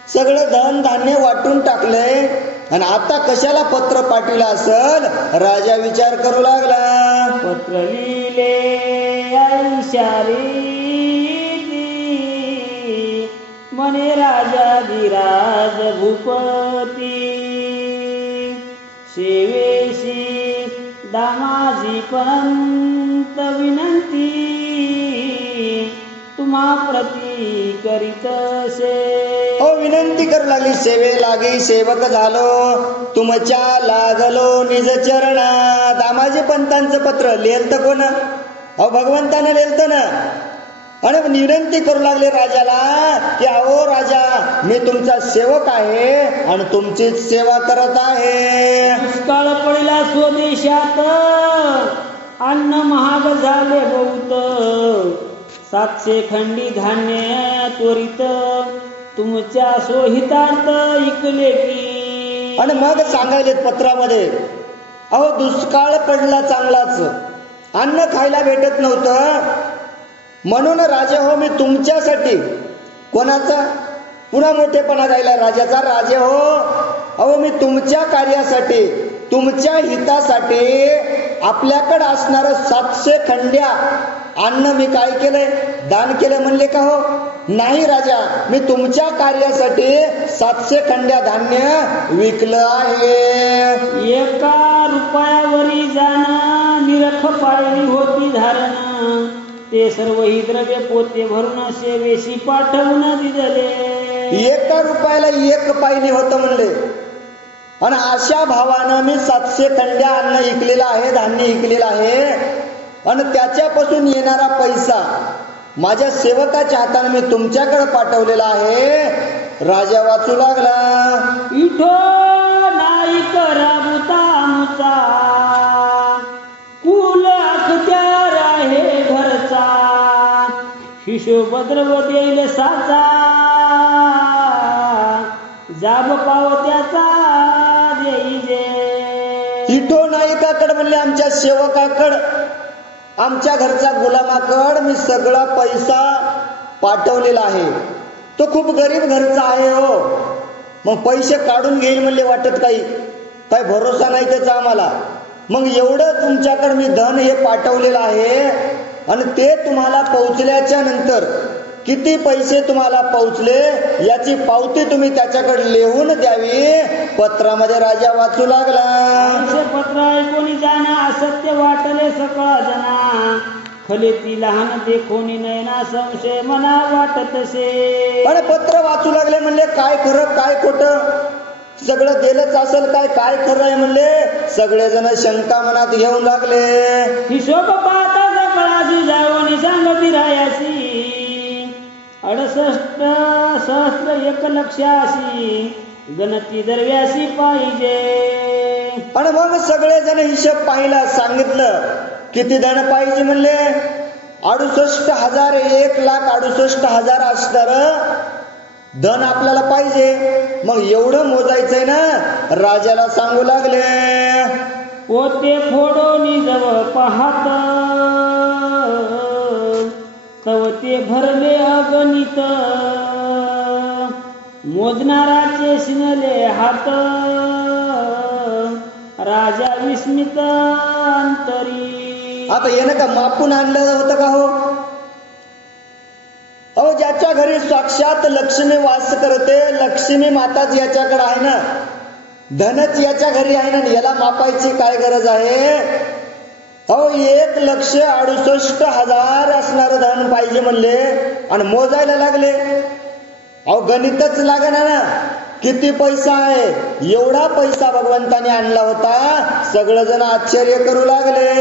सगळं धन धान्य वाटून टाकलंय, आणि आता कशाला पत्र पाठविलं असल. राजा विचार करू लागला. पत्र लिहिले ऐशारी मने राजा धीराज भूपती, सेवेशी दामाजी पंत विनंती, तुम्हा प्रती करीतसे. ओ विनंती करू लागली, सेवे लागी सेवक झालो, तुमच्या लागलो निज चरणा. दामाजी पंतांचं पत्र लिहिलं तर कोण, अहो भगवंतानं लिहिलं ना. आणि विनंती करू लागले राजाला की अहो राजा, मी तुमचा सेवक आहे आणि तुमचीच सेवा करत आहे. दुष्काळ पडला स्वदेशात, अन्न महाग झाले बहुत, 700 खंडी धान्य त्वरित तुमच्या सोहितार्थ इकले की. आणि मग सांगायले पत्रामध्ये, अहो दुष्काळ पडला चांगलाच, अन्न खायला भेटत नव्हतं, म्हणून राजे हो मी तुमच्यासाठी. कोणाचा पुन्हा मोठेपणा गायला राजाचा, राजे हो अहो मी तुमच्या कार्यासाठी, तुमच्या हितासाठी आपल्याकडे असणार 700 खंड्या अन्न मी काय केलंय, दान केलं म्हणले का हो? नाही राजा, मी तुमच्या कार्यासाठी 700 खंड्या धान्य विकलं आहे. 1 रुपयावरी जाणं निरख पाळली होती धारण, ते सर्वही द्रव्य पोते भरून सेवेशी पाठवून दिले. 1 रुपयाला 1 पायली होतं म्हणले, आणि अशा भावानं मी 700 खंड्या अन्न इकलेलं आहे, धान्य इकलेलं आहे, आणि त्याच्यापासून येणारा पैसा माझ्या सेवकाच्या हाताने मी तुमच्याकडे पाठवलेला आहे. राजा वाचू लागला, इठो नाही कराबुता आमचा, कुल अखत्यार आहे घरचा, हिशोब द्रव देईल साचा, जाब पावत्याचा देईजे. इठो नायकाकडे म्हणले, आमच्या सेवकाकडे, आमच्या घरच्या गुलामाकड मी सगळा पैसा पाठवलेला आहे. तो खूप गरीब घरचा आहे हो, मग पैसे काढून घेईल म्हणले, वाटत काही भरोसा नाही त्याचा आम्हाला. मग एवढं तुमच्याकडे मी धन हे पाठवलेलं आहे, आणि ते तुम्हाला पोहोचल्याच्या नंतर किती पैसे तुम्हाला पोहोचले याची पावती तुम्ही त्याच्याकडे लिहून द्यावी. पत्रामध्ये राजा वाचू लागला, पत्र ऐकून जाना असत्य वाटले सकळ जना, खले ती लहान देखोनी नयना संशय मना वाटतसे. आणि पत्र वाचू लागले, म्हणले काय खरं काय खोटं, सगळं दिलंच असेल काय खरं आहे म्हणले. सगळेजण शंका मनात घेऊन लागले. हिशोब पाहता सकळाशी जाऊन सांगती रायासी, 68 सहस्त्र 1 लक्षाशी, गणती दरव्यासी पाहिजे. आणि मग सगळेजण हिशोब पाहिला, सांगितलं किती धन पाहिजे म्हणले. 68,000 1,68,000 असणार धन आपल्याला पाहिजे. मग एवढं मोजायचंय ना, राजाला सांगू लागले. पोते फोडोनी जवळ पाहत, तव ते भरले अगणित, मोजणाराचे शिनले हात, राजा विस्मित अंतरी. आता येणं का मापून आणलं होतं का हो? अहो ज्याच्या घरी साक्षात लक्ष्मी वास करते, लक्ष्मी माताच याच्याकडे आहे ना, धनच याच्या घरी आहे ना, याला मापायची काय गरज आहे? अहो 1,68,000 असणार धन पाहिजे म्हणले, आणि मोजायला लागले. अहो गणितच लागणार ना, किती पैसा आहे. एवढा पैसा भगवंताने आणला होता. सगळेजण आश्चर्य करू लागले.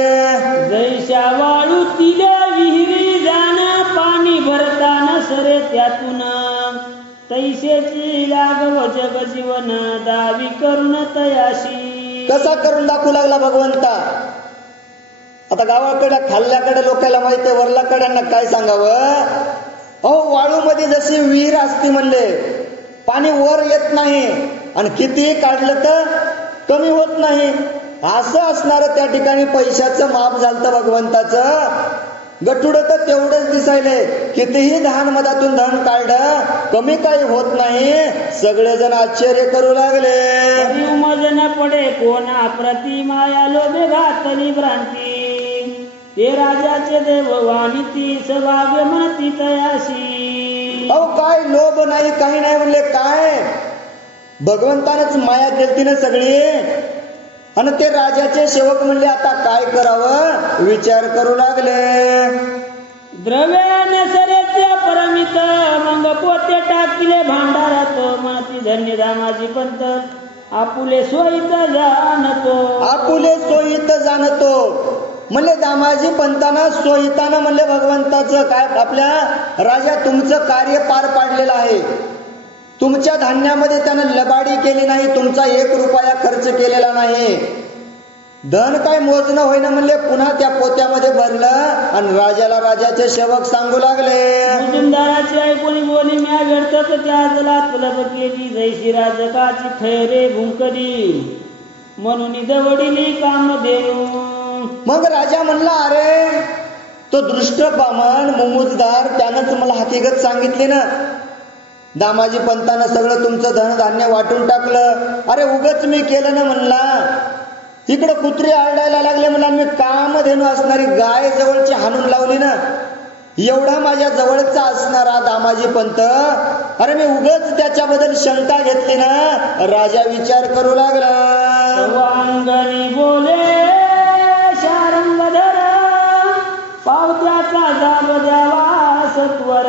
जैशा वाळू तिल्या विहिरी जाण, पाणी भरताना सरे त्यातून, तैसेची लागव जग जीवन, दावी करून तयाशी. कसा करून दाखवू लागला भगवंता. आता गावाकडे खाल्ल्याकडे लोकांना माहिती आहे, वरलाकड्यांना काय सांगावं. अहो वाळू मध्ये जशी विहीर असते म्हणले, पाणी वर येत नाही, आणि किती काढलं तर कमी होत नाही. असं असणार त्या ठिकाणी पैशाचं माप झालं भगवंताचं. गटुड तर तेवढंच दिसायले, कितीही धान मधातून धन काढलं कमी काही होत नाही. सगळेजण आश्चर्य करू लागले. उमजन पडे कोणा प्रतिमाया लोभे घातली भ्रांती, ते राजाचे देव वाणिती सभाव्य म्हणती तयाशी. अहो काय लोभ नाही काही नाही म्हणले. काय भगवंतानच माया केलती ना सगळी, आणि ते राजाचे सेवक म्हणले आता काय करावं विचार करू लागले. द्रव्याने सरेच्या परमित, मग पोते टाकिले भांडारात, म्हणती धन्य धामाची पंत, आपुले सोयीत जाणतो. आपुले सोयीत जाणतो म्हणले दामाजी पंतांना सोयीतानं म्हणले भगवंताचं काय आपल्या राजा तुमचं कार्य पार पाडलेलं आहे. तुमच्या धान्यामध्ये त्यानं लबाडी केली नाही, तुमचा 1 रुपया खर्च केलेला नाही. धन काय मोजणं होईना म्हणले पुन्हा त्या पोत्यामध्ये भरलं आणि राजाला राजाचे सेवक सांगू लागले. मुजुमदाराची ऐकून बोली म्या व्यर्थक त्या जलात लबकेची जैशी राजकाची खैरे भुंकली म्हणून दवडिली काम देऊ. मग राजा म्हणला अरे तो दृष्ट बामण मुमुजदार त्यानंच मला हकीकत सांगितली ना. दामाजी पंतानं सगळं तुमचं धन धान्य वाटून टाकलं. अरे उगच मी केलं ना म्हणला. इकडं कुत्री आरडायला लागले म्हणला मी कामधेनू असणारी गाय जवळची हाणून लावली ना. एवढा माझ्या जवळचा असणारा दामाजी पंत अरे मी उगच त्याच्याबद्दल शंका घेतली ना. राजा विचार करू लागला. वांगणी बोले शारंगधर पावत्याचा जाब द्यावा सत्वर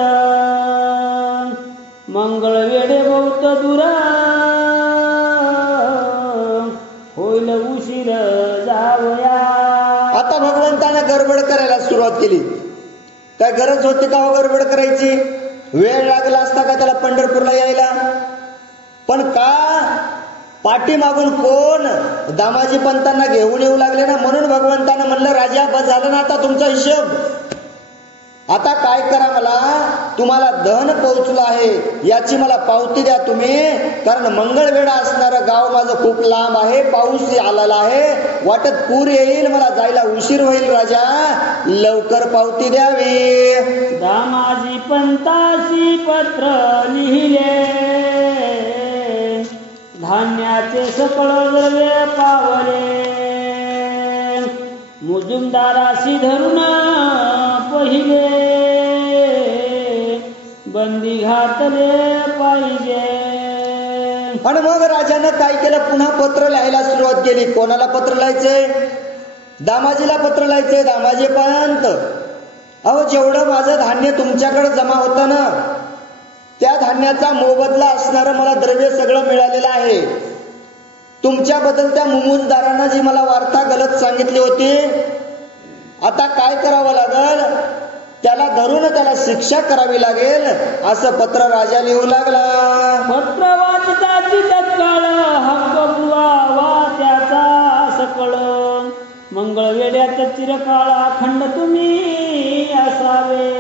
मंगळ वेडे बहुत दूर होईल उशीर जावया. आता भगवंतानं गडबड करायला सुरुवात केली. काय गरज होती का हो गडबड करायची? वेळ लागला असता का त्याला पंढरपूरला यायला? पण का पाठीमागून कोण दामाजी पंतांना घेऊन येऊ लागले ना. म्हणून भगवंतानं म्हणलं राजा बस झालं ना आता तुमचा हिशोब. आता काय करा मला तुम्हाला धन पोहोचलं आहे याची मला पावती द्या तुम्ही. कारण मंगळवेढा असणारं गाव माझं खूप लांब आहे. पाऊस आलेला आहे. वाटत पूर येईल मला जायला उशीर होईल. राजा लवकर पावती द्यावी. दामाजी पंताशी पत्र लिहिले धान्याचे सकळ द्रव्य पावले मुजुमदाराशी धरून पहिले बंदी घातले पाहिजे. आणि मग राजानं काय केलं पुन्हा पत्र लिहायला सुरुवात केली. कोणाला पत्र लिहायचंय? दामाजीला पत्र लिहायचंय. दामाजी पंत अहो जेवढं माझं धान्य तुमच्याकडे जमा होतं ना त्या धान्याचा मोबदला असणारं मला द्रव्य सगळं मिळालेलं आहे. तुमच्याबद्दल त्या मुमुजदारांना जी मला वार्ता गलत सांगितली होती आता काय करावं लागल त्याला धरून त्याला शिक्षा करावी लागेल असं पत्र राजा लिहू लागला. पत्र वाचताची तत्काळ हक्क पुरावा त्याचा सकळ मंगळवेड्यात चिरकाळ अखंड तुम्ही असावे.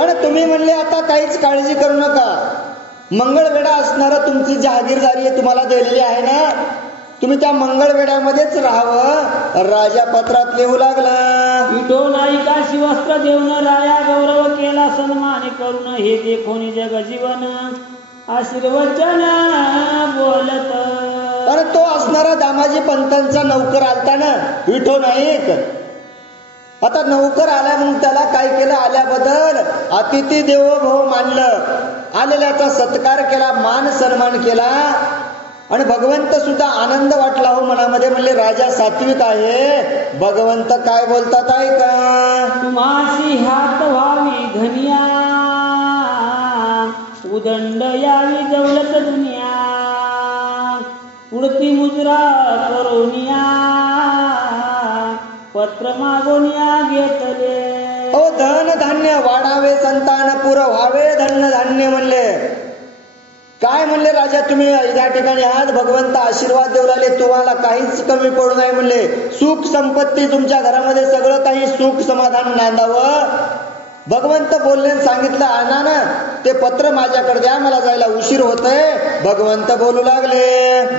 आणि तुम्ही म्हणले आता काहीच काळजी करू नका. मंगळवेढा असणारं तुमची जहागीरदारी तुम्हाला दिलेली आहे ना. तुम्ही त्या मंगळवेढ्यामध्येच राहावं राजा पत्रात लिहू लागला. विठो नाईकाशी वस्त्र देऊन राया गौरव केला सन्मान करून हे देखोनी जग जीवन आशीर्वचन बोलत. अरे तो असणारा दामाजी पंतांचा नौकर आलता ना विठो नाईक. आता नौकर आल्या म्हणून त्याला काय केलं आल्याबद्दल अतिथी देवो भव मानलं. आलेल्याचा सत्कार केला मान सन्मान केला. आणि भगवंत सुद्धा आनंद वाटला हो मनामध्ये. म्हणले राजा सात्विक आहे. भगवंत काय बोलतात ऐका. तुम्हाशी हात व्हावी धनिया उदंड यावी दौलत दुनिया उडती मुजरा करोनिया पत्र मागोनिया घेतले. ओ धन धान्य वाढावे संतान पुर व्हावे धन धान्य म्हणले. काय म्हणले राजा तुम्ही या ठिकाणी आहात भगवंत आशीर्वाद देऊ लागले तुम्हाला काहीच कमी पडू नये म्हणले. सुख संपत्ती तुमच्या घरामध्ये सगळं काही सुख समाधान नांदावं. भगवंत बोलले सांगितलं आणा ना ते पत्र माझ्याकडे द्या मला जायला उशीर होतोय. भगवंत बोलू लागले.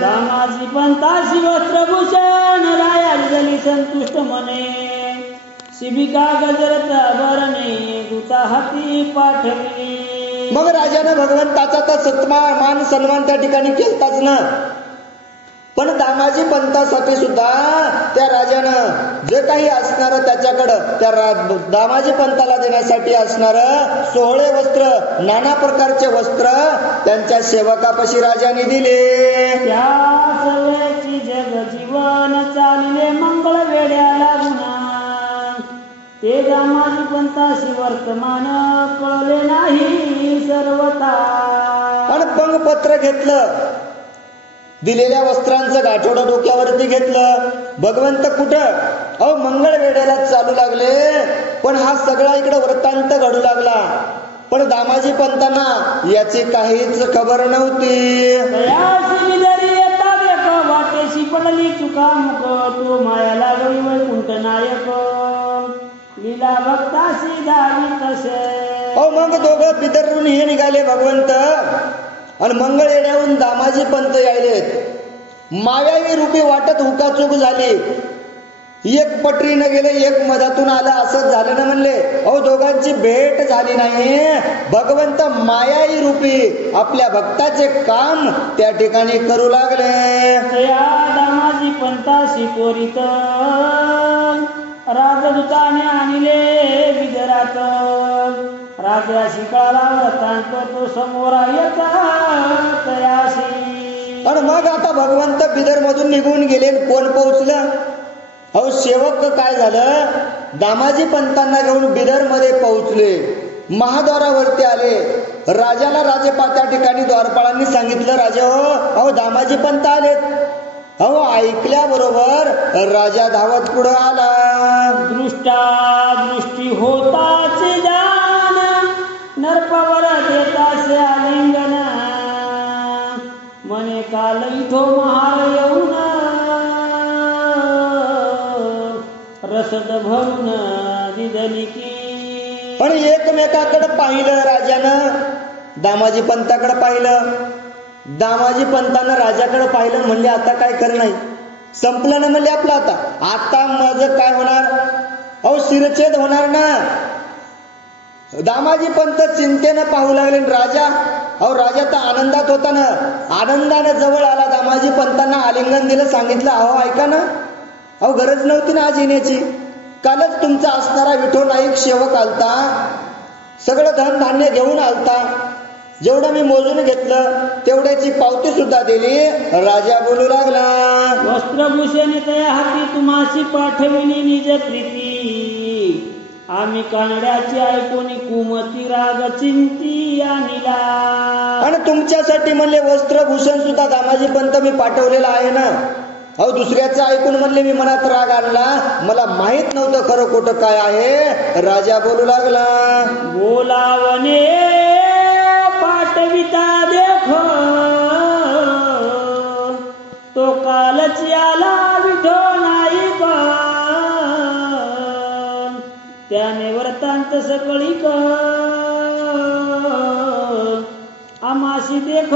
दामाजी पंताशी वस्त्रभूषण राया झाली संतुष्ट मने शिबिका गजरता भरणे दूता हाती पाठवली. मग राजानं भगवंताचा तर सत्कार मान सन्मान त्या ठिकाणी केलताच ना. पण दामाजी पंतासाठी सुद्धा त्या राजानं जे काही असणार त्याच्याकडं त्या दामाजी पंताला देण्यासाठी असणार सोहळे वस्त्र नाना प्रकारचे वस्त्र त्यांच्या सेवकापाशी राजाने दिले. त्या सर्वेची जग जीवन चालले मंगळ वेड्याला गुणा ते दामाजी पंताशी वर्तमान कळले नाही सर्वता. आणि पंग पत्र घेतलं दिलेल्या वस्त्रांचं गाठोडं डोक्यावरती घेतलं. भगवंत कुठं? अहो मंगळवेढ्याला चालू लागले. पण हा सगळा इकडे वृत्तांत घडू लागला. पण दामाजी पंतांना याची काहीच खबर नव्हती. वाटेशी पडली चुका मुक तो माया लागली वैकुंठ नायक लीला भक्ताशी झाली तसे. अहो मग दोघं बिदरून हे निघाले भगवंत. आणि मंगळ येण्याहून दामाजी पंत यायलेत. मायावी रूपी वाटत हुकाचूक झाली. एक पटरीनं गेले एक मधातून आलं असंच झालं ना म्हणले. अहो दोघांची भेट झाली नाही. भगवंत मायाई रूपी आपल्या भक्ताचे काम त्या ठिकाणी करू लागले. या दामाजी पंताशी कोरित राजदूताने आणले बिदरात. राजाशी कळाला वृत्तांत तो समोर येता तयाशी. आणि मग आता भगवंत बिदर मधून निघून गेले. कोण पोहोचलं? अहो सेवक काय झालं? दामाजी पंतांना घेऊन बिदर मध्ये पोहोचले. महाद्वारावरती आले. राजाला त्या ठिकाणी द्वारपाळांनी सांगितलं राजा हो अहो दामाजी पंत आलेत. अहो ऐकल्याबरोबर राजा धावत पुढे आला. दृष्टा दृष्टी होताचे जाण नरपवर देतासे आलिंगन मने काल इथो महार येऊन रसद भरून दिदली की. पण एकमेकाकडे पाहिलं राजानं. दामाजी पंताकडे पाहिलं. दामाजी पंतानं राजाकडे पाहिलं. म्हणले आता काय खरं नाही. संपलं ना म्हणले आपलं. आता माझं काय होणार? अहो शिरछेद होणार ना. दामाजी पंत चिंतेनं पाहू लागले. राजा अहो राजा तर आनंदात होता ना. आनंदानं जवळ आला. दामाजी पंतांना आलिंगन दिलं. सांगितलं अहो ऐका ना अहो गरज नव्हती ना आज येण्याची. कालच तुमचा असणारा विठो नाईक सेवक आलता. सगळं धन धान्य घेऊन आलता. जेवढं मी मोजून घेतलं तेवढ्याची पावती सुद्धा दिली. राजा बोलू लागला. वस्त्रभूषणी तया हाती तुम्हाशी पाठविली निज प्रीती. आम्ही कानड्याची ऐकून कुमती राग चिंती आणिला. आणि तुमच्यासाठी म्हणले वस्त्रभूषण सुद्धा दामाजी पंत मी पाठवलेलं आहे ना. अहो दुसऱ्याचं ऐकून म्हणले मी मनात राग आणला. मला माहित नव्हतं खरं खोटं काय आहे. राजा बोलू लागला. बोलावणे पाठविता देख तो कालच आला विठो नाईक. त्याने वृत्तांत सकळी आमाशी देख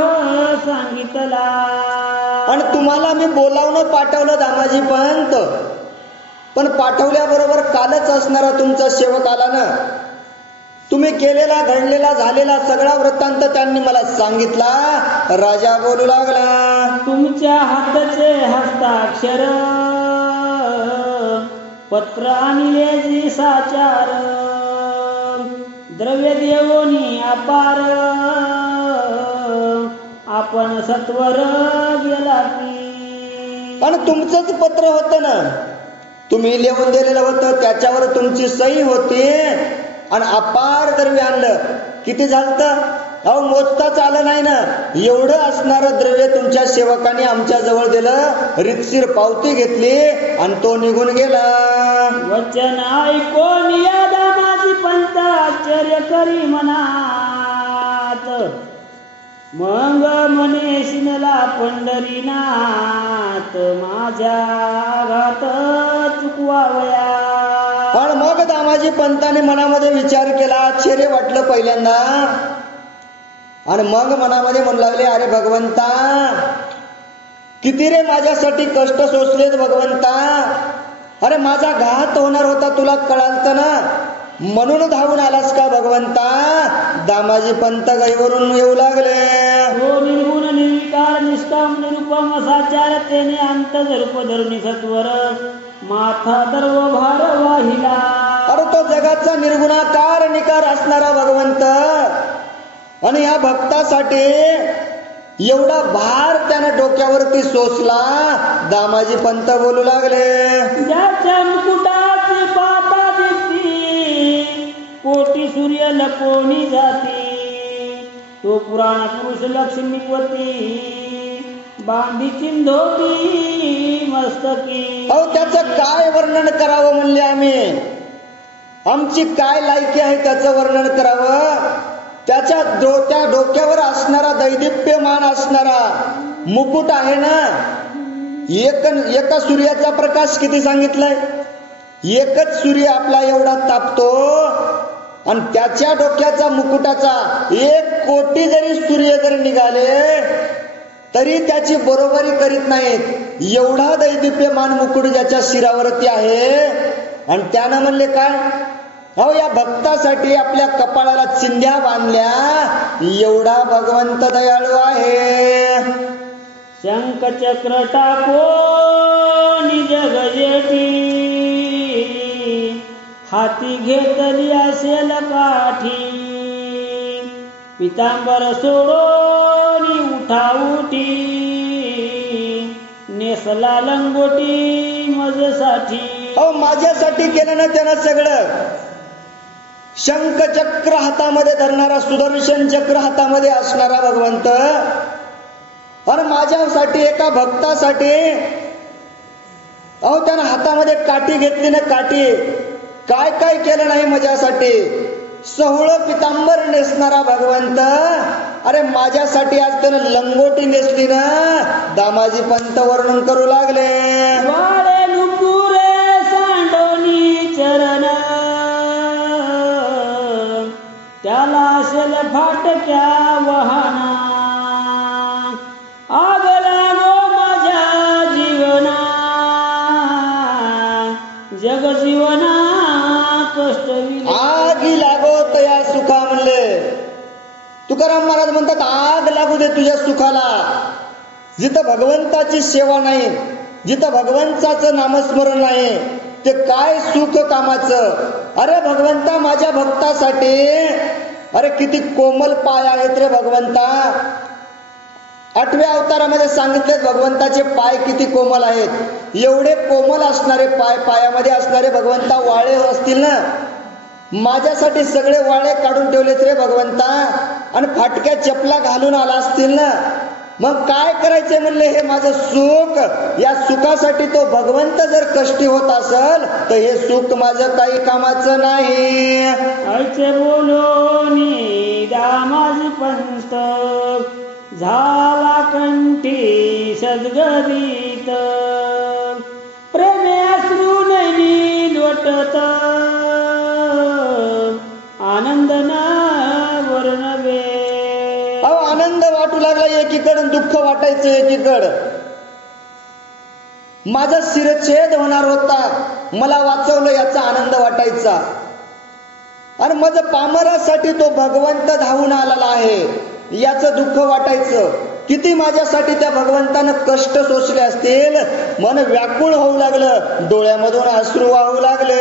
सांगितला. आणि तुम्हाला मी बोलावणं पाठवलं दामाजी पंत. पण पाठवल्याबरोबर कालच असणारा तुमचा सेवक आला ना. तुम्ही केलेला घडलेला झालेला सगळा वृत्तांत त्यांनी मला सांगितला. राजा बोलू लागला. तुमच्या हाताचे हस्ताक्षर पत्र आणले जी साचार द्रव्य देवोनी अपार आपण सत्वर गेला. आणि तुमचंच पत्र होतं ना. तुम्ही लिहून दिलेलं होतं. त्याच्यावर तुमची सही होती. आणि अपार द्रव्य आणलं. किती झालं? अहो मोजताच आलं नाही ना. एवढं असणारं द्रव्य तुमच्या सेवकाने आमच्या जवळ दिलं. रितशीर पावती घेतली आणि तो निघून गेला. वचन ऐकून या दामाजी पंत आश्चर्य करी मनात. मग म्हणे शिनला पंढरीनाथ माझ्या घात चुकवावया. पण मग दामाजी पंताने मनामध्ये विचार केला. आश्चर्य वाटलं पहिल्यांदा. आणि मग मनामध्ये म्हणू लागले अरे भगवंता किती रे माझ्यासाठी कष्ट सोसलेत भगवंता. अरे माझा घात होणार होता तुला कळालत ना. म्हणून धावून आलास का भगवंता. दामाजी पंत गाईवरून येऊ लागले. हो निर्गुण निर्विकार निष्काम निरुपम साचार तेने अंत रूप धरुणी सत्वर माथा दर्व भार वाहिला. अरे तो जगाचा निर्गुणाकार निकार असणारा भगवंत. आणि या भक्तासाठी एवढा भार त्याने डोक्यावरती सोसला. दामाजी पंत बोलू लागले. ज्याच्या मुकुटाची पाता दिसती कोटी सूर्य लपोनी जाती तो पुराण पुरुष लक्ष्मीपती बांधी चिंधोटी मस्तकी. अहो त्याचं काय वर्णन करावं म्हणले आम्ही, आमची काय लायकी आहे त्याचं वर्णन करावं. त्याच्या डोक्यावर असणारा दैदिप्यमान असणारा मुकुट आहे ना, एका सूर्याचा प्रकाश किती सांगितलाय, एकच सूर्य आपला एवढा तापतो आणि त्याच्या डोक्याचा मुकुटाचा 1 कोटी जरी सूर्य जर निघाले तरी त्याची बरोबरी करीत नाहीत. एवढा दैदिप्यमान मुकुट ज्याच्या शिरावरती आहे. आणि त्यानं म्हणले काय, अहो या भक्तासाठी आपल्या कपाळाला चिंध्या बांधल्या, एवढा भगवंत दयाळू आहे. शंख चक्र टाको निज गजेटी, हाती घेतली असेल काठी. पितांबर सोडोनी उठाउठी, नेसला लंगोटी मजेसाठी. अहो माझ्यासाठी केलं ना त्यानं सगळं. शंख चक्र हातामध्ये धरणारा, सुदर्शन चक्र हातामध्ये असणारा भगवंत, आणि माझ्यासाठी एका भक्तासाठी अहो त्यानं हातामध्ये काठी घेतली ना, काठी काय काय केलं नाही माझ्यासाठी. सोहळं पितांबर नेसणारा भगवंत, अरे माझ्यासाठी आज त्यानं लंगोटी नेसली ना. दामाजी पंत वर्णन करू लागले, वाळे नुपुरे सांडोनी चरण, त्याला असेल फाटक्या वाहना. आग लागो माझ्या जीवना, जग जीवना कष्ट. आगी लागो तया सुखा म्हणले तुकाराम महाराज म्हणतात, आग लागू दे तुझ्या सुखाला. जिथं भगवंताची सेवा नाही, जिथं भगवंताचं नामस्मरण नाही, ते काय सुख कामाचं. अरे भगवंता माझ्या भक्तासाठी, अरे किती कोमल पाय आहेत रे भगवंता. 8व्या अवतारामध्ये सांगितले भगवंताचे पाय किती कोमल आहेत. एवढे कोमल असणारे पाय, पायामध्ये असणारे भगवंता वाळे असतील ना, माझ्यासाठी सगळे वाळे काढून ठेवलेत रे भगवंता. आणि फाटक्या चपला घालून आला असतील ना, मग काय करायचे म्हणले, हे माझं सुख. या सुखासाठी तो भगवंत जर कष्टी होत असेल तर हे सुख माझं काही कामाचं नाही. ऐचे बोलोनी दामाजी पंत, झाला कंठी सद्गदित. प्रेमे अश्रू नैनी लोटत, आनंद न वर्णवे. अहो आनंद वाटू लागला एकीकडे, दुःख वाटायचं एकीकडं. माझा शिरच्छेद होणार होता, मला वाचवलं याचा आनंद वाटायचा. आणि माझं पामरासाठी तो भगवंत धावून आलेला आहे याचं दुःख वाटायचं. किती माझ्यासाठी त्या भगवंतानं कष्ट सोसले असतील. मन व्याकुळ होऊ लागलं, डोळ्यामधून अश्रू वाहू लागले.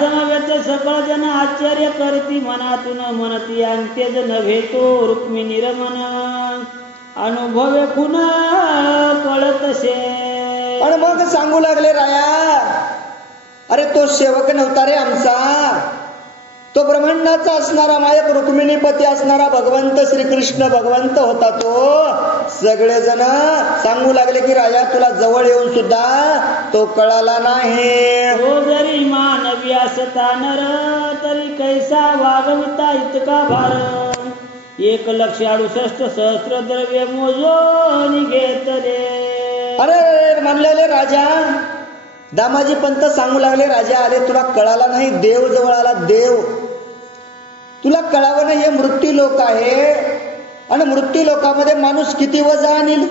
समवेत सकळ जन आश्चर्य करती, मनातून म्हणती अंत्यज नव्हे तो रुक्मिणी रमण. अनुभवे पुन्हा कळतसे. आणि मग सांगू लागले, राया अरे तो सेवक नव्हता रे आमचा, तो ब्रह्मांडाचा असणारा मायक रुक्मिणीपती असणारा भगवंत श्रीकृष्ण भगवंत होता तो. सगळेजण सांगू लागले की राया तुला जवळ येऊन सुद्धा तो कळाला नाही. तो जरी मानवी असता नर, तरी कैसा वागविता इतका भार. 1,68,000 द्रव्य मोजून घेतले. अरे म्हणलेले राजा, दामाजी पंत सांगू लागले, राजा अरे तुला कळाला नाही, देव जवळ आला. देव तुला कळावं नाही, हे मृत्यू लोक आहे. आणि मृत्यू लोकामध्ये माणूस किती वजा आणील,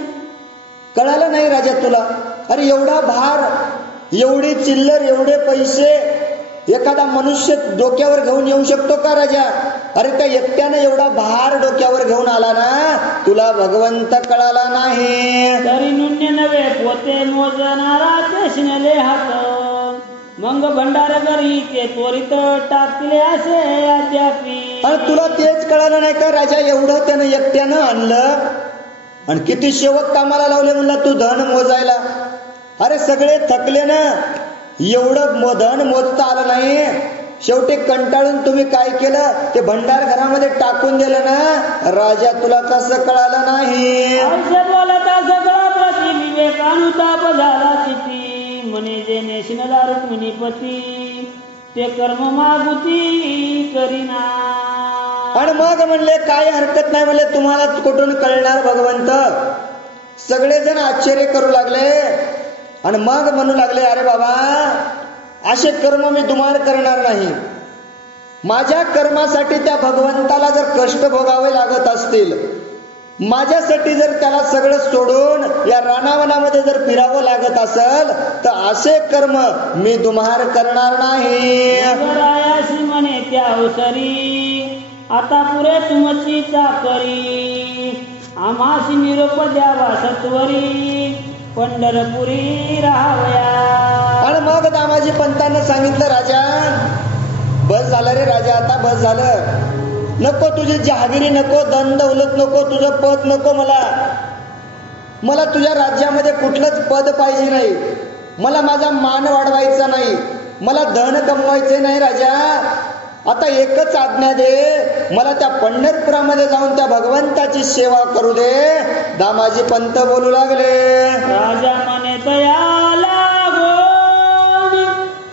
कळालं नाही राजा तुला. अरे एवढा भार, एवढी चिल्लर, एवढे पैसे एखादा मनुष्य डोक्यावर घेऊन येऊ शकतो का राजा. अरे त्या एकट्यानं एवढा भार डोक्यावर घेऊन आला ना, तुला भगवंत कळाला नाही. तरी नुन्य नव्हे पोते मोजणारा कृष्णले हात. मंग भंडार करी ते त्वरित टाकले असे अद्यापी. आणि तुला तेच कळालं नाही का राजा, एवढं त्यानं एकट्यानं आणलं आणि किती सेवक कामाला लावले म्हणला तू धन मोजायला. अरे सगळे थकले ना, एवढं धन मोजता आलं नाही. शेवटी कंटाळून तुम्ही काय केलं, ते भंडार घरामध्ये टाकून दिलं ना. राजा तुला कसं कळालं नाही? औषध बोलता सगळा प्रति विवेकानुताप झाला तिथी, म्हणे जे नेशनला रुक्मिणीपती ते कर्म मागुती करीना. आणि मग म्हणले काही हरकत नाही, म्हणले तुम्हाला कुठून कळणार भगवंत. सगळेजण आश्चर्य करू लागले आणि मग म्हणू लागले, अरे बाबा असे कर्म मी तुम्हाला करणार नाही. माझ्या कर्मासाठी त्या भगवंताला जर कष्ट भोगावे लागत असतील, माझ्यासाठी जर त्याला सगळं सोडून या रानावनामध्ये जर फिरावं लागत असेल, तर असे कर्म मी तुम्हाला करणार नाही. रायासी म्हणे त्या अवसरी आता पुरे तुमची चाकरी, आम्हासी निरोप द्यावा सत्वरी पंढरपुरी राहावया. आणि मग दामाजी पंतांना सांगितलं, राजा बस झालं रे राजा, आता बस झालं. नको तुझी जहागिरी नको, धन दौलत नको, तुझं पद नको. मला तुझ्या राज्यामध्ये कुठलंच पद पाहिजे नाही. मला माझा मान वाढवायचा नाही, मला धन कमवायचे नाही. राजा आता एकच आज्ञा दे, मला त्या पंढरपुरामध्ये जाऊन त्या भगवंताची सेवा करू दे. दामाजी पंत बोलू लागले, राजा म्हणे तयाला गो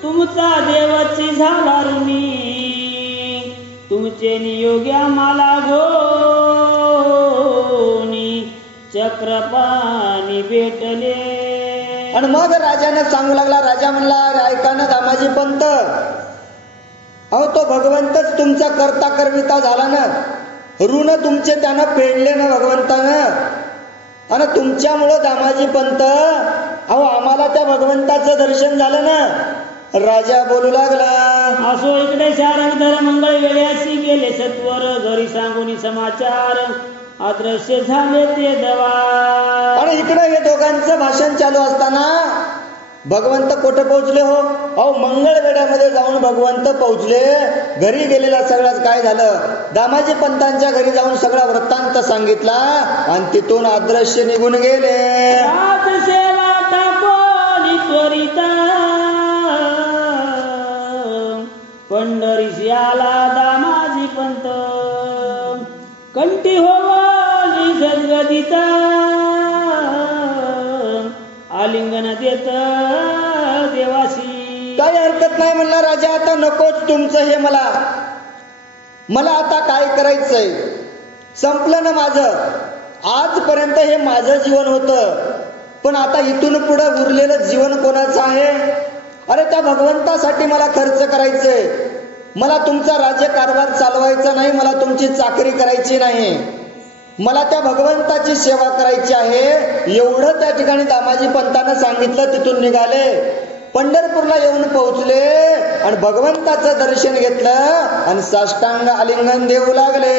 तुमचा देवाची झाला ऋणी, तुमचे नियोग्या मला घोनी चक्रपाणी भेटले. आणि मग राजाने सांगू लागला. राजा म्हणला, ऐका ना दामाजी पंत, अहो तो भगवंतच तुमचा करता करविता झाला ना. ऋण तुमचे त्यानं फेडले ना भगवंतानं. आणि तुमच्यामुळं दामाजी पंत, अहो आम्हाला त्या भगवंताचं दर्शन झालं ना. राजा बोलू लागला, असो इकडे शारंग मंगळ वेळ्याशी गेले सत्वर, घरी सांगून समाचार अदृश्य झाले ते दवा. आणि इकडे हे दोघांचं भाषण चालू असताना भगवंत कुठे पोहोचले हो? अहो मंगळवेढ्यामध्ये जाऊन भगवंत पोहोचले. घरी गेलेला सगळं काय झालं, दामाजी पंतांच्या घरी जाऊन सगळा वृत्तांत सांगितला आणि तिथून अदृश्य निघून गेले. सेवा टाकोली त्वरिता पंढरीशी आला दामाजी पंत, कंठी होवाली सद्गदिता आलिंगन देत देवाशी. काही हरकत नाही म्हणला राजा, आता नकोच तुमचं हे, मला आता काय करायचंय, संपलं ना माझं. आजपर्यंत हे माझं जीवन होतं, पण आता इथून पुढे उरलेलं जीवन कोणाचं आहे? अरे त्या भगवंतासाठी मला खर्च करायचंय. मला तुमचा राज्यकारभार चालवायचा नाही, मला तुमची चाकरी करायची नाही, मला त्या भगवंताची सेवा करायची आहे. एवढं त्या ठिकाणी दामाजी पंतानं सांगितलं. तिथून निघाले, पंढरपूरला येऊन पोहोचले आणि भगवंताचं दर्शन घेतलं आणि साष्टांग आलिंगन देऊ लागले.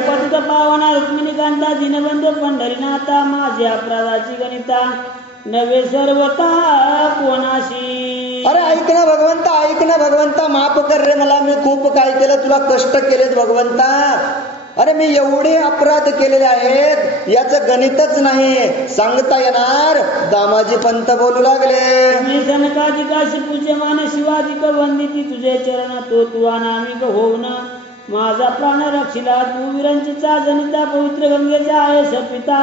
पतित पावना रुक्मिणीकांता दिनबंधू पंढरीनाथा, माझ्या अपराधाची गणिता नवे सर्वता कोणाशी. अरे ऐक ना भगवंता, ऐक ना भगवंता, माफ कर रे मला, मी खूप काय केलं, तुला कष्ट केलेत भगवंता. अरे मी एवढे अपराध केलेले आहेत, याचं गणितच नाही सांगता येणार. दामाजी पंत बोलू लागले, मी सनकाधिकाशी पूज्यमान शिवाधिक वंदिती तुझे चरण, तो तू अनामिक होऊन माझा प्राण रक्षिला. तू विरंचीचा जनिता पवित्र गंगेचा आहे सपिता,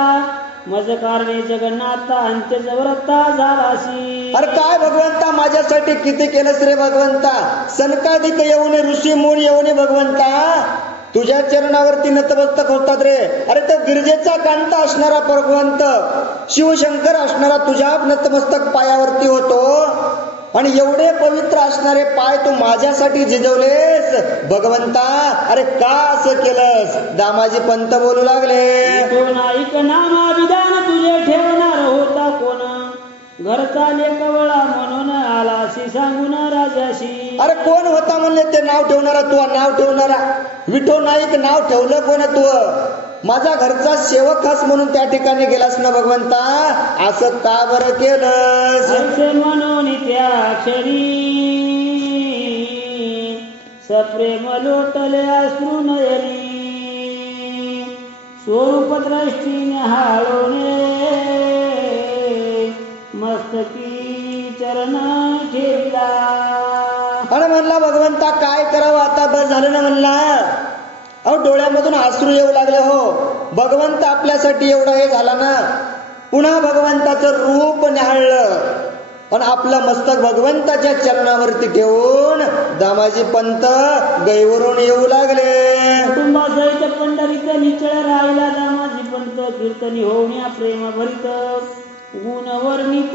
मज कारणे जगन्नाथा अंत्य जवरता झालाशी. अरे काय भगवंता माझ्यासाठी किती केलंस रे भगवंता. सनकाधिक येऊन ऋषी मुनी येऊन भगवंता तुझ्या चरणावरती नतमस्तक होतात रे. अरे तो गिरजेचा कांता असणारा भगवंत, शिवशंकर असणारा तुझ्या नतमस्तक पायावरती होतो आणि एवढे पवित्र असणारे पाय तू माझ्यासाठी झिजवलेस भगवंता. अरे का असं केलंस? दामाजी पंत बोलू लागले, नाईक नामा विधान तुझे ठेवणार होता कोण, घरचा लेकवळा म्हणून आलाशी सांगून राजाशी. अरे कोण होता म्हणले ते नाव ठेवणारा? तू नाव ठेवणारा विठो नाईक नाव ठेवलं कोण? तू माझा घरचा सेवक खास म्हणून त्या ठिकाणी गेलास ना भगवंता. असं का बरं केलंस? म्हणून त्या क्षणी सप्रेम लोटले अश्रू नयनी, स्वरूप दृष्टीने हाळोने मस्तकी चरण ठेवला. आणि म्हणला भगवंता काय करावं आता, बस झालं ना म्हणला. अहो डोळ्यामधून अश्रू येऊ लागले हो. भगवंत आपल्यासाठी एवढा हे झाला ना. पुन्हा भगवंताचं रूप न्याहाळलं पण आपलं मस्तक भगवंताच्या चरणावरती ठेवून दामाजी पंत गैवरून येऊ लागले. कुटुंबासहित पंढरीत निचळ राहिला दामाजी पंत, कीर्तनी होऊन प्रेम भरित गुण वर्णित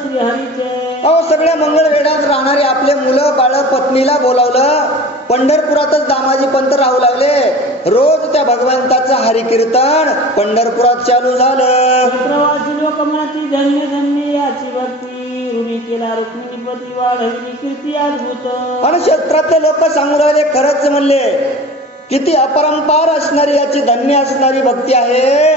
श्रीहरीचे. अहो सगळ्या मंगळवेढात राहणारे आपले मुलं बाळ पत्नीला बोलावलं. पंढरपुरातच दामाजी पंत राहू लागले. रोज त्या भगवंताचं हरिकीर्तन पंढरपुरात चालू झालं. प्रवासी लोक म्हणती धन्य धन्य याची भक्ती, ऋणी केला रुक्मिणीपती वाढवली कीर्ती अद्भुत. आणि क्षेत्रातले लोक सांगू लागले खरंच म्हणले किती अपरंपार असणारी याची धन्य असणारी भक्ती आहे.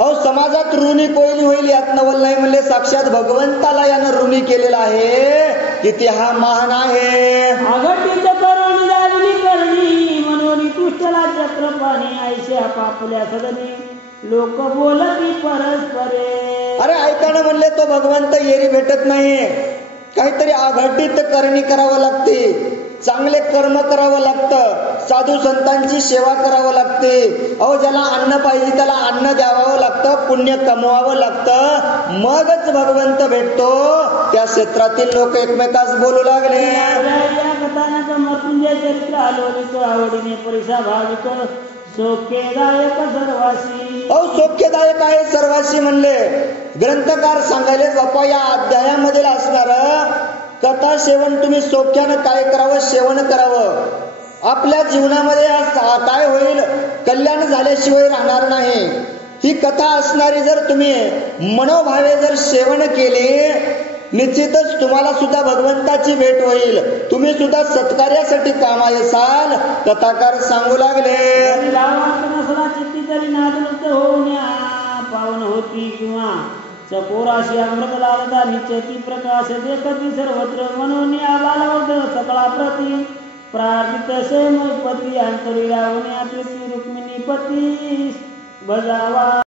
अहो समाजात ऋणी कोयली होईल यात नवल नाही म्हणले. साक्षात भगवंताला यानं ऋणी केलेला आहे. किती हा महान आहे. अघटित करुणी लागली करणी, म्हणून तुष्टला चक्रपाणी ऐशे पापल्या सदनी, लोक बोलती परस्परे. अरे ऐकानं म्हणले तो भगवंत येरी भेटत नाही. काहीतरी अघटित करणी करावं लागते, चांगले कर्म करावं लागतं, साधू संतांची सेवा करावं लागते. अहो ज्याला अन्न पाहिजे त्याला अन्न द्यावं लागतं, पुण्य कमवावं लागतं, मगच भगवंत भेटतो. त्या क्षेत्रातील लोक एकमेकास बोलू लागले. या कथानक मृत्युंजय चरित्र आलोलिक, आवडीने परिसा भाविक, सौख्यदायक सर्वासी. अहो सौख्यदायक आहे सर्वासी म्हणले. ग्रंथकार सांगायले बापा या अध्यायामध्ये असणार कथा सेवन तुम्ही सौख्यानं काय करावं, सेवन करावं. आपल्या जीवनामध्ये काय होईल, कल्याण झाल्याशिवाय राहणार नाही. ही कथा असणारी जर तुम्ही मनोभावे जर सेवन केली निश्चितच तुम्हाला सुद्धा भगवंताची भेट होईल. तुम्ही सुद्धा सत्कार्यासाठी कामा येसाल. कथाकार सांगू लागले. चित्ती तरी नादनुत होण्या पावन होती किंवा चकोराशी अमृत लावता नित्यती प्रकाश देखती सर्वत्र, म्हणून या बालवर्ध सकळा प्रती प्रार्थित सेमपती अंतरी रावण्या प्रीती रुक्मिणी पती भजावा.